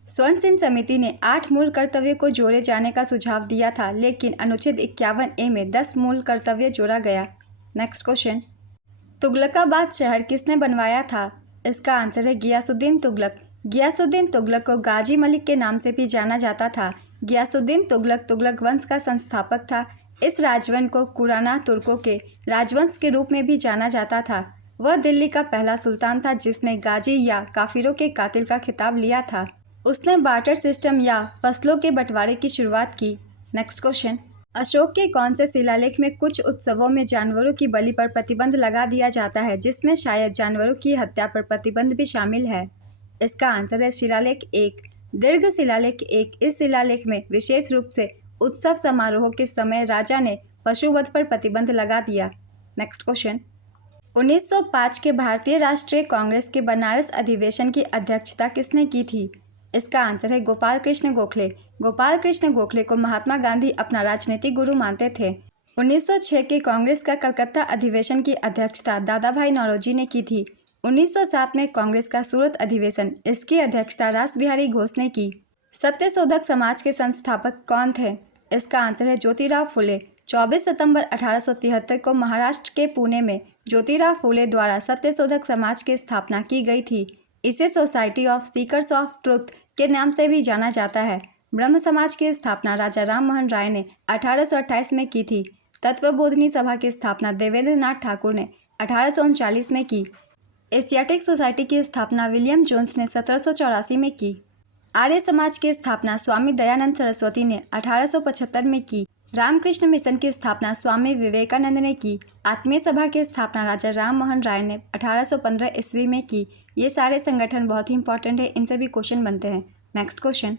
स्वर्ण सिंह समिति ने 8 मूल कर्तव्यों को जोड़े जाने का सुझाव दिया था, लेकिन अनुच्छेद 51A में 10 मूल कर्तव्य जोड़ा गया। नेक्स्ट क्वेश्चन, तुगलकाबाद शहर किसने बनवाया था? इसका आंसर है गियासुद्दीन तुगलक। गियासुद्दीन तुगलक को गाजी मलिक के नाम से भी जाना जाता था। गियासुद्दीन तुगलक तुगलक वंश का संस्थापक था। इस राजवंश को कुराना तुर्कों के राजवंश के रूप में भी जाना जाता था। वह दिल्ली का पहला सुल्तान था जिसने गाजी या काफिरों के कातिल का खिताब लिया था। उसने बार्टर सिस्टम या फसलों के बंटवारे की शुरुआत की। नेक्स्ट क्वेश्चन, अशोक के कौन से शिलालेख में कुछ उत्सवों में जानवरों की बलि पर प्रतिबंध लगा दिया जाता है, जिसमें शायद जानवरों की हत्या पर प्रतिबंध भी शामिल है? इसका आंसर है शिलालेख 1। दीर्घ शिलालेख 1। इस शिलालेख में विशेष रूप से उत्सव समारोह के समय राजा ने पशुवध पर प्रतिबंध लगा दिया। नेक्स्ट क्वेश्चन, 1905 के भारतीय राष्ट्रीय कांग्रेस के बनारस अधिवेशन की अध्यक्षता किसने की थी? इसका आंसर है गोपाल कृष्ण गोखले। गोपाल कृष्ण गोखले को महात्मा गांधी अपना राजनीतिक गुरु मानते थे। 1906 के कांग्रेस का कलकत्ता अधिवेशन की अध्यक्षता दादा भाई नौरोजी ने की थी। 1907 में कांग्रेस का सूरत अधिवेशन, इसकी अध्यक्षता रास बिहारी घोष ने की। सत्यशोधक समाज के संस्थापक कौन थे? इसका आंसर है ज्योतिराव फुले। 24 सितंबर 1873 को महाराष्ट्र के पुणे में ज्योतिराव फुले द्वारा सत्यशोधक समाज की स्थापना की गई थी। इसे society of seekers of truth के नाम से भी जाना जाता है। ब्रह्म समाज की स्थापना राजा राम मोहन राय ने 1828 में की थी। तत्वबोधिनी सभा की स्थापना देवेंद्र नाथ ठाकुर ने 1839 में की। एशियाटिक सोसाइटी की स्थापना विलियम जोन्स ने 1784 में की। आर्य समाज की स्थापना स्वामी दयानंद सरस्वती ने 1875 में की। रामकृष्ण मिशन की स्थापना स्वामी विवेकानंद ने की। आत्मीय सभा की स्थापना राजा राम मोहन राय ने 1815 ईस्वी में की। ये सारे संगठन बहुत ही इंपॉर्टेंट है, इनसे भी क्वेश्चन बनते हैं। नेक्स्ट क्वेश्चन,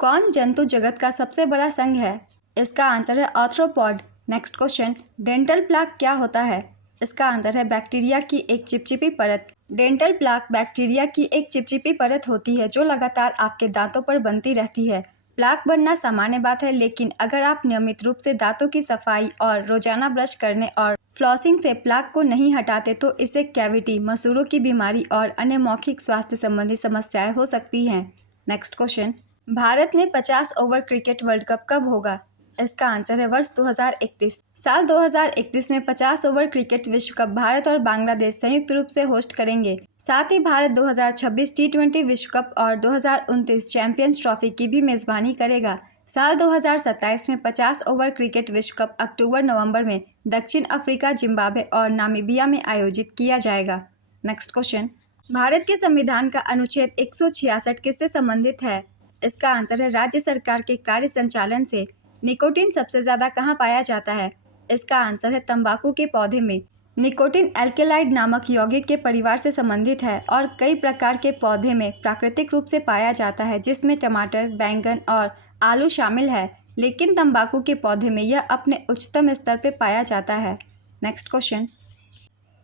कौन जंतु जगत का सबसे बड़ा संघ है? इसका आंसर है arthropod. Next question, dental plaque क्या होता है? इसका आंसर है बैक्टीरिया की एक चिपचिपी परत। डेंटल प्लाक बैक्टीरिया की एक चिपचिपी परत होती है जो लगातार आपके दांतों पर बनती रहती है। प्लाक बनना सामान्य बात है, लेकिन अगर आप नियमित रूप से दांतों की सफाई और रोजाना ब्रश करने और फ्लॉसिंग से प्लाक को नहीं हटाते तो इससे कैविटी, मसूड़ों की बीमारी और अन्य मौखिक स्वास्थ्य संबंधी समस्याएं हो सकती हैं। नेक्स्ट क्वेश्चन, भारत में 50 ओवर क्रिकेट वर्ल्ड कप कब होगा? इसका आंसर है वर्ष 2031। साल 2031 में 50 ओवर क्रिकेट विश्व कप भारत और बांग्लादेश संयुक्त रूप से होस्ट करेंगे। साथ ही भारत 2026 टी20 विश्व कप और 2029 चैंपियंस ट्रॉफी की भी मेजबानी करेगा। साल 2027 में 50 ओवर क्रिकेट विश्व कप अक्टूबर-नवंबर में दक्षिण अफ्रीका, जिम्बाब्वे और नामीबिया में आयोजित किया जाएगा। नेक्स्ट क्वेश्चन, भारत के संविधान का अनुच्छेद 166 किससे संबंधित है? इसका आंसर है राज्य सरकार के कार्य संचालन से। निकोटीन सबसे ज्यादा कहाँ पाया जाता है? इसका आंसर है तंबाकू के पौधे में। निकोटीन एल्केलाइड नामक यौगिक के परिवार से संबंधित है और कई प्रकार के पौधे में प्राकृतिक रूप से पाया जाता है, जिसमें टमाटर, बैंगन और आलू शामिल है, लेकिन तंबाकू के पौधे में यह अपने उच्चतम स्तर पर पाया जाता है। नेक्स्ट क्वेश्चन,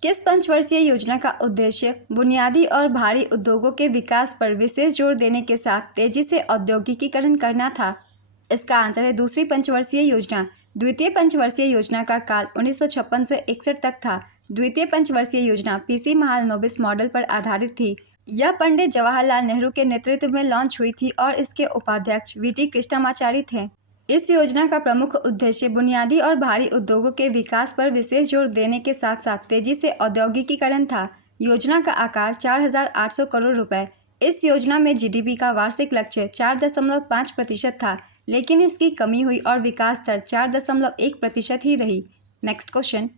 किस पंचवर्षीय योजना का उद्देश्य बुनियादी और भारी उद्योगों के विकास पर विशेष जोर देने के साथ तेजी से औद्योगिकीकरण करना था? इसका आंसर है दूसरी पंचवर्षीय योजना। द्वितीय पंचवर्षीय योजना का काल 1956 से 61 तक था। द्वितीय पंचवर्षीय योजना पीसी महालनोबिस मॉडल पर आधारित थी। यह पंडित जवाहरलाल नेहरू के नेतृत्व में लॉन्च हुई थी और इसके उपाध्यक्ष वीटी कृष्णमाचारी थे। इस योजना का प्रमुख उद्देश्य बुनियादी और भारी उद्योगों के विकास पर विशेष जोर देने के साथ साथ तेजी से औद्योगिकीकरण था। योजना का आकार 4,800 करोड़ रुपए। इस योजना में जीडीपी का वार्षिक लक्ष्य 4.5% था, लेकिन इसकी कमी हुई और विकास दर 4.1% ही रही। Next question,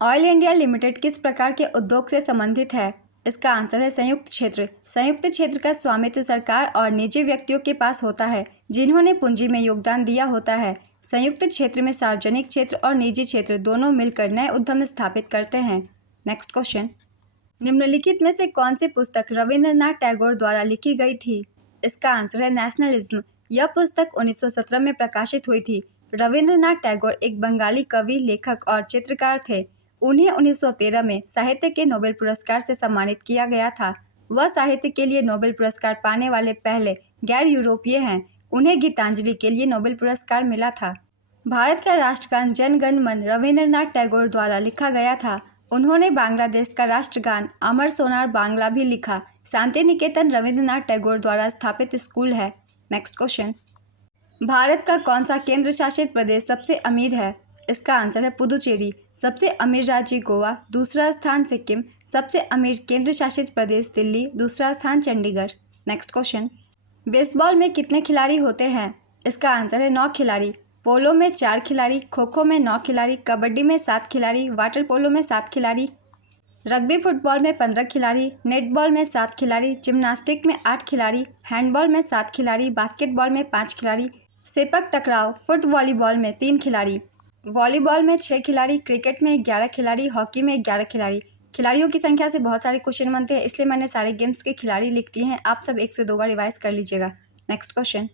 oil India limited किस प्रकार के उद्योग से संबंधित है? इसका आंसर है संयुक्त क्षेत्र। संयुक्त क्षेत्र का स्वामित्व सरकार और निजी व्यक्तियों के पास होता है, जिन्होंने पूंजी में योगदान दिया होता है। संयुक्त क्षेत्र में सार्वजनिक क्षेत्र और निजी क्षेत्र दोनों मिलकर नए उद्यम स्थापित करते हैं। नेक्स्ट क्वेश्चन, निम्नलिखित में से कौन सी पुस्तक रविंद्रनाथ टैगोर द्वारा लिखी गई थी? इसका आंसर है नेशनलिज्म। यह पुस्तक 1917 में प्रकाशित हुई थी। रविंद्रनाथ टैगोर एक बंगाली कवि, लेखक और चित्रकार थे। उन्हें 1913 में साहित्य के नोबेल पुरस्कार से सम्मानित किया गया था। वह साहित्य के लिए नोबेल पुरस्कार पाने वाले पहले गैर यूरोपीय हैं। उन्हें गीतांजलि के लिए नोबेल पुरस्कार मिला था। भारत का राष्ट्रगान जन गण मन रविंद्रनाथ टैगोर द्वारा लिखा गया था। उन्होंने बांग्लादेश का राष्ट्रगान अमर सोनार बांग्ला भी लिखा। शांति निकेतन रविंद्रनाथ टैगोर द्वारा स्थापित स्कूल है। नेक्स्ट क्वेश्चन, भारत का कौन सा केंद्र शासित प्रदेश सबसे अमीर है? इसका आंसर है पुदुचेरी। सबसे अमीर राज्य गोवा, दूसरा स्थान सिक्किम, सबसे अमीर केंद्र शासित प्रदेश दिल्ली, दूसरा स्थान चंडीगढ़। नेक्स्ट क्वेश्चन, बेसबॉल में कितने खिलाड़ी होते हैं? इसका आंसर है 9 खिलाड़ी। पोलो में 4 खिलाड़ी, खो खो में 9 खिलाड़ी, कबड्डी में 7 खिलाड़ी, वाटर पोलो में 7 खिलाड़ी, रग्बी फुटबॉल में 15 खिलाड़ी, नेटबॉल में 7 खिलाड़ी, जिम्नास्टिक में 8 खिलाड़ी, हैंडबॉल में 7 खिलाड़ी, बास्केटबॉल में 5 खिलाड़ी, सेपक टकराव फुट वॉलीबॉल में 3 खिलाड़ी, वॉलीबॉल में 6 खिलाड़ी, क्रिकेट में 11 खिलाड़ी, हॉकी में 11 खिलाड़ी। खिलाड़ियों की संख्या से बहुत सारे क्वेश्चन बनते हैं, इसलिए मैंने सारे गेम्स के खिलाड़ी लिख दिए हैं। आप सब 1 से 2 बार रिवाइज कर लीजिएगा। नेक्स्ट क्वेश्चन,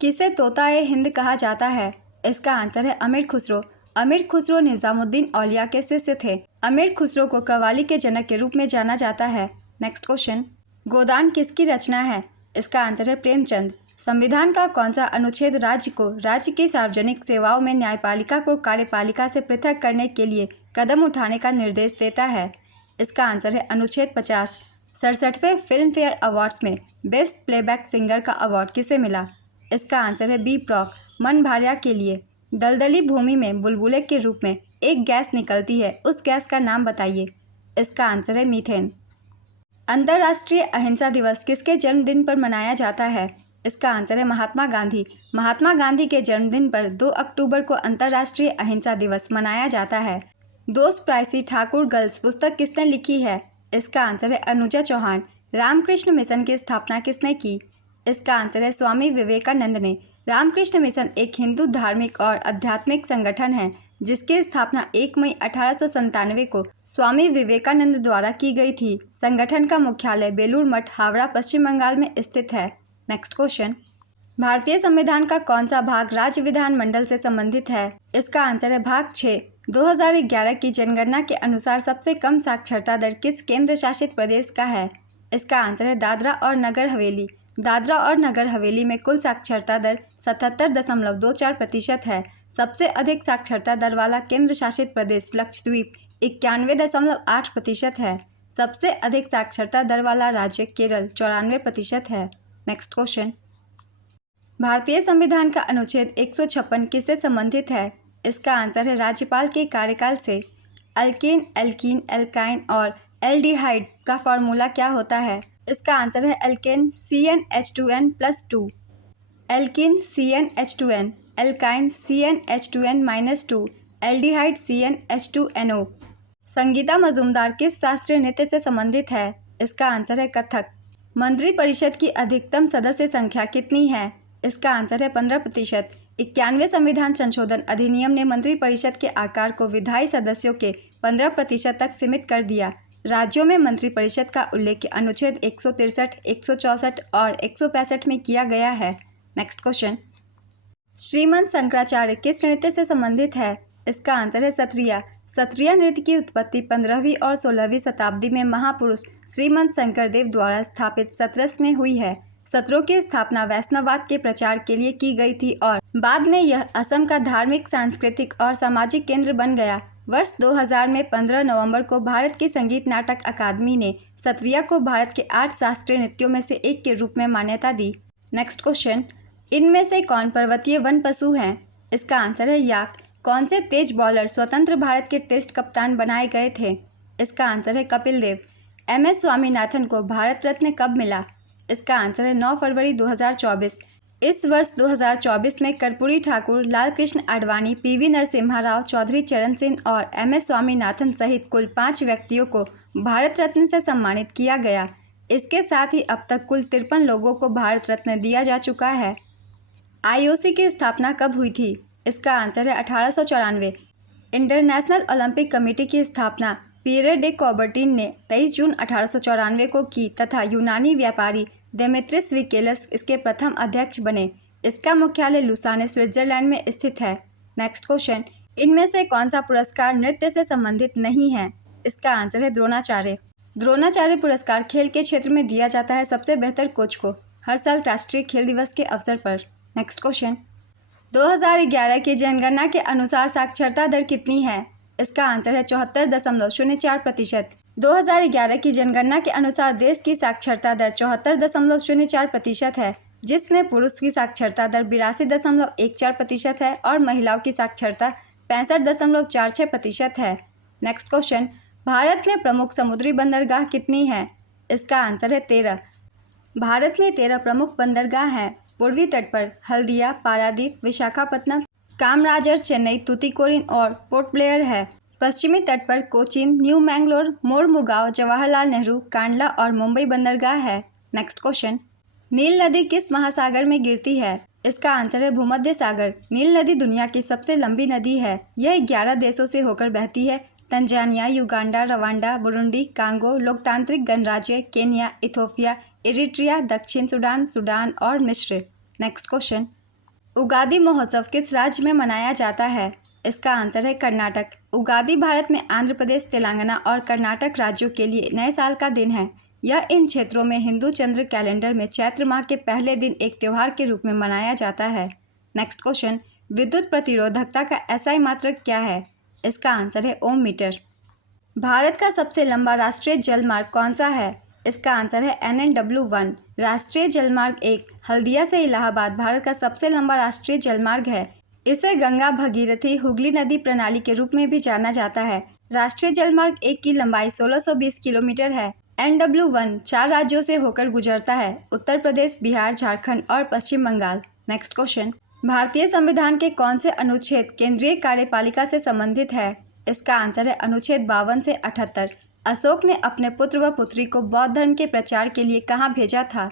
किसे तोता-ए हिंद कहा जाता है? इसका आंसर है अमीर खुसरो। अमीर खुसरो निजामुद्दीन औलिया के शिष्य थे। अमीर खुसरो को कव्वाली के जनक के रूप में जाना जाता है। नेक्स्ट क्वेश्चन, गोदान किसकी रचना है? इसका आंसर है प्रेमचंद। संविधान का कौन सा अनुच्छेद राज्य को राज्य की सार्वजनिक सेवाओं में न्यायपालिका को कार्यपालिका से पृथक करने के लिए कदम उठाने का निर्देश देता है? इसका आंसर है अनुच्छेद 50। 67वें फिल्म फेयर अवार्ड्स में बेस्ट प्लेबैक सिंगर का अवार्ड किसे मिला? इसका आंसर है बी प्रॉक, मन भार्या के लिए। दलदली भूमि में बुलबुले के रूप में एक गैस निकलती है, उस गैस का नाम बताइए। इसका आंसर है मीथेन। अंतर्राष्ट्रीय अहिंसा दिवस किसके जन्मदिन पर मनाया जाता है? इसका आंसर है महात्मा गांधी। महात्मा गांधी के जन्मदिन पर 2 अक्टूबर को अंतर्राष्ट्रीय अहिंसा दिवस मनाया जाता है। दोस्त प्राइसी ठाकुर गर्ल्स पुस्तक किसने लिखी है? इसका आंसर है अनुजा चौहान। रामकृष्ण मिशन की स्थापना किसने की? इसका आंसर है स्वामी विवेकानंद ने। रामकृष्ण मिशन एक हिंदू धार्मिक और आध्यात्मिक संगठन है जिसकी स्थापना 1 मई 1897 को स्वामी विवेकानंद द्वारा की गई थी। संगठन का मुख्यालय बेलूर मठ, हावड़ा, पश्चिम बंगाल में स्थित है। नेक्स्ट क्वेश्चन, भारतीय संविधान का कौन सा भाग राज्य विधानमंडल से संबंधित है? इसका आंसर है भाग 6। 2011 की जनगणना के अनुसार सबसे कम साक्षरता दर किस केंद्र शासित प्रदेश का है? इसका आंसर है दादरा और नगर हवेली। दादरा और नगर हवेली में कुल साक्षरता दर 77.24% है। सबसे अधिक साक्षरता दर वाला केंद्र शासित प्रदेश लक्षद्वीप 91.8% है। सबसे अधिक साक्षरता दर वाला राज्य केरल 94% है। नेक्स्ट क्वेश्चन, भारतीय संविधान का अनुच्छेद 156 किससे संबंधित है? इसका आंसर है राज्यपाल के कार्यकाल से। अल्केन, एल्कीन, एल्काइन और एल्डिहाइड का फॉर्मूला क्या होता है? इसका आंसर है alkane CnH2n+2, alkene CnH2n, alkyne CnH2n-2, aldehyde CnH2NO। Sangeeta Majumdar किस शास्त्रीय नृत्य से संबंधित है? इसका आंसर है कथक। मंत्रिपरिषद की अधिकतम सदस्य संख्या कितनी है? इसका आंसर है 15%। 91वें संविधान संशोधन अधिनियम ने मंत्रिपरिषद के आकार को विधायी सदस्यों के 15% तक सीमित कर दिया। राज्यों में मंत्रिपरिषद का उल्लेख अनुच्छेद 163, 164 और 165 में किया गया है। नेक्स्ट क्वेश्चन, श्रीमंत शंकराचार्य किस नृत्य से संबंधित है? इसका आंसर है सत्रिया। सत्रिया नृत्य की उत्पत्ति 15वीं और 16वीं शताब्दी में महापुरुष श्रीमंत शंकरदेव द्वारा स्थापित सत्रस में हुई है। सत्रों की स्थापना वैष्णववाद के प्रचार के लिए की गई थी और बाद में यह असम का धार्मिक, सांस्कृतिक और सामाजिक केंद्र बन गया। वर्ष 2000 में 15 नवंबर को भारत की संगीत नाटक अकादमी ने सत्रिया को भारत के 8 शास्त्रीय नृत्यों में से एक के रूप में मान्यता दी। नेक्स्ट क्वेश्चन, इनमें से कौन पर्वतीय वन पशु हैं? इसका आंसर है याक। कौन से तेज बॉलर स्वतंत्र भारत के टेस्ट कप्तान बनाए गए थे? इसका आंसर है कपिल देव। MS स्वामीनाथन को भारत रत्न कब मिला? इसका आंसर है 9 फरवरी 2024। इस वर्ष 2024 में कर्पूरी ठाकुर, लाल कृष्ण आडवाणी, PV नरसिम्हा राव, चौधरी चरण सिंह और MS स्वामीनाथन सहित कुल 5 व्यक्तियों को भारत रत्न से सम्मानित किया गया। इसके साथ ही अब तक कुल 53 लोगों को भारत रत्न दिया जा चुका है। IOC की स्थापना कब हुई थी? इसका आंसर है 1894। इंटरनेशनल ओलंपिक कमेटी की स्थापना पियरे डे कॉबर्टिन ने 23 जून 1894 को की तथा यूनानी व्यापारी डेमेत्रियस विकेलस इसके प्रथम अध्यक्ष बने। इसका मुख्यालय लुसाने, स्विट्जरलैंड में स्थित है। नेक्स्ट क्वेश्चन, इनमें से कौन सा पुरस्कार नृत्य से संबंधित नहीं है? इसका आंसर है द्रोणाचार्य। द्रोणाचार्य पुरस्कार खेल के क्षेत्र में दिया जाता है सबसे बेहतर कोच को हर साल राष्ट्रीय खेल दिवस के अवसर पर। नेक्स्ट क्वेश्चन, 2011 की जनगणना के अनुसार साक्षरता दर कितनी है? इसका आंसर है 74.04%। 2011 की जनगणना के अनुसार देश की साक्षरता दर 74.04% है, जिसमें पुरुष की साक्षरता दर 82.14% है और महिलाओं की साक्षरता 65.46% है। नेक्स्ट क्वेश्चन, भारत में प्रमुख समुद्री बंदरगाह कितनी है? इसका आंसर है 13। भारत में 13 प्रमुख बंदरगाह हैं। पूर्वी तट पर हल्दिया, पारादीप, विशाखापत्तनम, कामराजर, चेन्नई, तूतीकोरिन और पोर्ट ब्लेयर है। पश्चिमी तट पर कोचीन, न्यू मैंगलोर, मोरमुगांव, जवाहरलाल नेहरू, कांडला और मुंबई बंदरगाह है। नेक्स्ट क्वेश्चन, नील नदी किस महासागर में गिरती है? इसका आंसर है भूमध्य सागर। नील नदी दुनिया की सबसे लंबी नदी है। यह 11 देशों से होकर बहती है। Tanzania, Uganda, Rwanda, Burundi, Congo, लोकतांत्रिक गणराज्य, केन्या, इथोपिया, इरिट्रिया, दक्षिण सूडान, सूडान और मिस्र। नेक्स्ट क्वेश्चन, उगादि महोत्सव किस राज्य में मनाया जाता है? इसका आंसर है कर्नाटक। उगादि भारत में आंध्र प्रदेश, तेलंगाना और कर्नाटक राज्यों के लिए नए साल का दिन है। यह इन क्षेत्रों में हिंदू चंद्र कैलेंडर में चैत्र माह के पहले दिन एक त्यौहार के रूप में मनाया जाता है। नेक्स्ट क्वेश्चन, विद्युत प्रतिरोधकता का SI मात्रक क्या है? इसका आंसर है ओम मीटर। भारत का सबसे लंबा राष्ट्रीय जलमार्ग कौन सा है? इसका आंसर है NNW1। राष्ट्रीय जलमार्ग 1 हल्दिया से इलाहाबाद भारत का सबसे लंबा राष्ट्रीय जलमार्ग है। इसे गंगा भगीरथी हुगली नदी प्रणाली के रूप में भी जाना जाता है। राष्ट्रीय जलमार्ग 1 की लंबाई 1620 किलोमीटर है। NW1 4 राज्यों से होकर गुजरता है: उत्तर प्रदेश, बिहार, झारखंड और पश्चिम बंगाल। नेक्स्ट क्वेश्चन, भारतीय संविधान के कौन से अनुच्छेद केंद्रीय कार्यपालिका से संबंधित है? इसका आंसर है अनुच्छेद 52 से 78। अशोक ने अपने पुत्र व पुत्री को बौद्ध धर्म के प्रचार के लिए कहाँ भेजा था?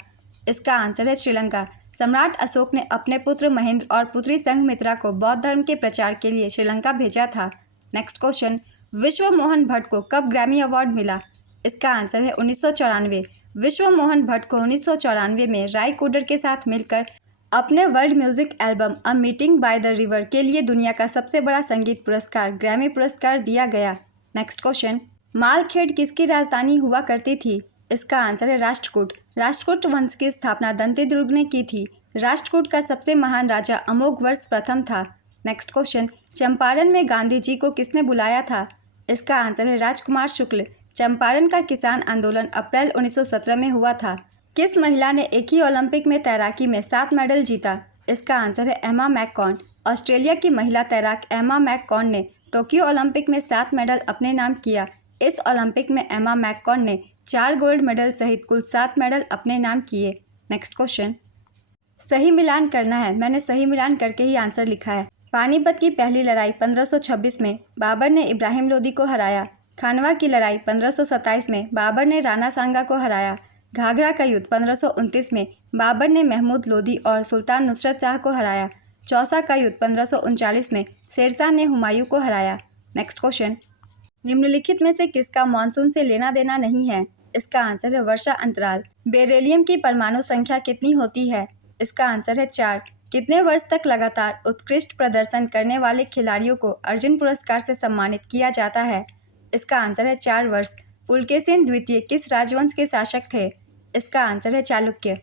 इसका आंसर है श्रीलंका। सम्राट अशोक ने अपने पुत्र महेंद्र और पुत्री संघमित्रा को बौद्ध धर्म के प्रचार के लिए श्रीलंका भेजा था। नेक्स्ट क्वेश्चन, विश्व मोहन भट्ट को कब ग्रैमी अवार्ड मिला? इसका आंसर है 1994। विश्व मोहन भट्ट को 1994 में राय कोडर के साथ मिलकर अपने world music album a meeting by the river के लिए दुनिया का सबसे बड़ा संगीत पुरस्कार ग्रैमी पुरस्कार दिया गया। नेक्स्ट क्वेश्चन, मालखेड़ किसकी राजधानी हुआ करती थी? इसका आंसर है राष्ट्रकूट। राष्ट्रकूट वंश की स्थापना दंतेदुर्ग ने की थी। राष्ट्रकूट का सबसे महान राजा अमोघवर्ष प्रथम था। नेक्स्ट क्वेश्चन, चंपारण में गांधी जी को किसने बुलाया था? इसका आंसर है राजकुमार शुक्ल। चंपारण का किसान आंदोलन अप्रैल 1917 में हुआ था। किस महिला ने एक ही ओलंपिक में तैराकी में 7 मेडल जीता? इसका आंसर है एमा मैककॉर्न। ऑस्ट्रेलिया की महिला तैराक एमा मैककॉर्न ने टोक्यो ओलंपिक में 7 मेडल अपने नाम किया। इस ओलंपिक में एमा मैककॉर्न ने 4 गोल्ड मेडल सहित कुल 7 मेडल अपने नाम किए। नेक्स्ट क्वेश्चन, सही मिलान करना है, मैंने सही मिलान करके ही आंसर लिखा है। पानीपत की पहली लड़ाई 1526 में बाबर ने इब्राहिम लोदी को हराया। खानवा की लड़ाई 1527 में बाबर ने राणा सांगा को हराया। घाघरा का युद्ध 1529 में बाबर ने महमूद लोदी और सुल्तान नुसरत शाह को हराया। चौसा का युद्ध 1539 में शेरशाह ने हुमायूं को हराया। नेक्स्ट क्वेश्चन, निम्नलिखित में से किसका मानसून से लेना देना नहीं है? इसका आंसर है वर्षा अंतराल। बेरिलियम की परमाणु संख्या कितनी होती है? इसका आंसर है 4। कितने वर्ष तक लगातार उत्कृष्ट प्रदर्शन करने वाले खिलाड़ियों को अर्जुन पुरस्कार से सम्मानित किया जाता है? इसका आंसर है 4 वर्ष। पुलकेशिन द्वितीय किस राजवंश के शासक थे? इसका आंसर है चालुक्य।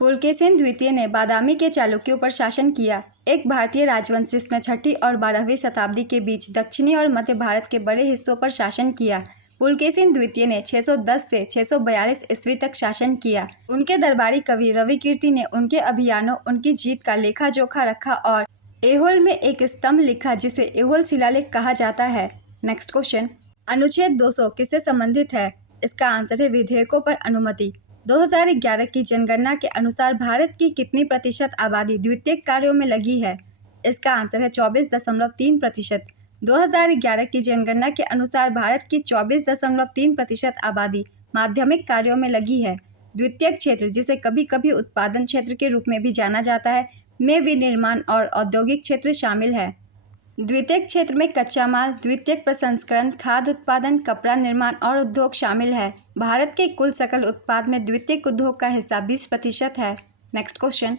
पुलकेशिन द्वितीय ने बादामी के चालुक्यों पर शासन किया, एक भारतीय राजवंश जिसने 6वीं और 12वीं शताब्दी के बीच दक्षिणी और मध्य भारत के बड़े हिस्सों पर शासन किया। पुलकेशिन द्वितीय ने 610 से 642 ईस्वी तक शासन किया। उनके दरबारी कवि रवि कीर्ति ने उनके अभियानों, उनकी जीत का लेखा जोखा रखा और ऐहोल में एक स्तंभ लिखा जिसे ऐहोल शिलालेख कहा जाता है। नेक्स्ट क्वेश्चन, अनुच्छेद 200 किससे संबंधित है? इसका आंसर है विधेयकों पर अनुमति। 2011 की जनगणना के अनुसार भारत की कितनी प्रतिशत आबादी द्वितीयक कार्यों में लगी है? इसका आंसर है 24.3%। 2011 की जनगणना के अनुसार भारत की 24.3% आबादी माध्यमिक कार्यों में लगी है। द्वितीयक क्षेत्र, जिसे कभी कभी उत्पादन क्षेत्र के रूप में भी जाना जाता है, में विनिर्माण और औद्योगिक क्षेत्र शामिल है। द्वितीयक क्षेत्र में कच्चा माल, द्वितीयक प्रसंस्करण, खाद्य उत्पादन, कपड़ा निर्माण और उद्योग शामिल है। भारत के कुल सकल उत्पाद में द्वितीयक उद्योग का हिस्सा 20% है। नेक्स्ट क्वेश्चन,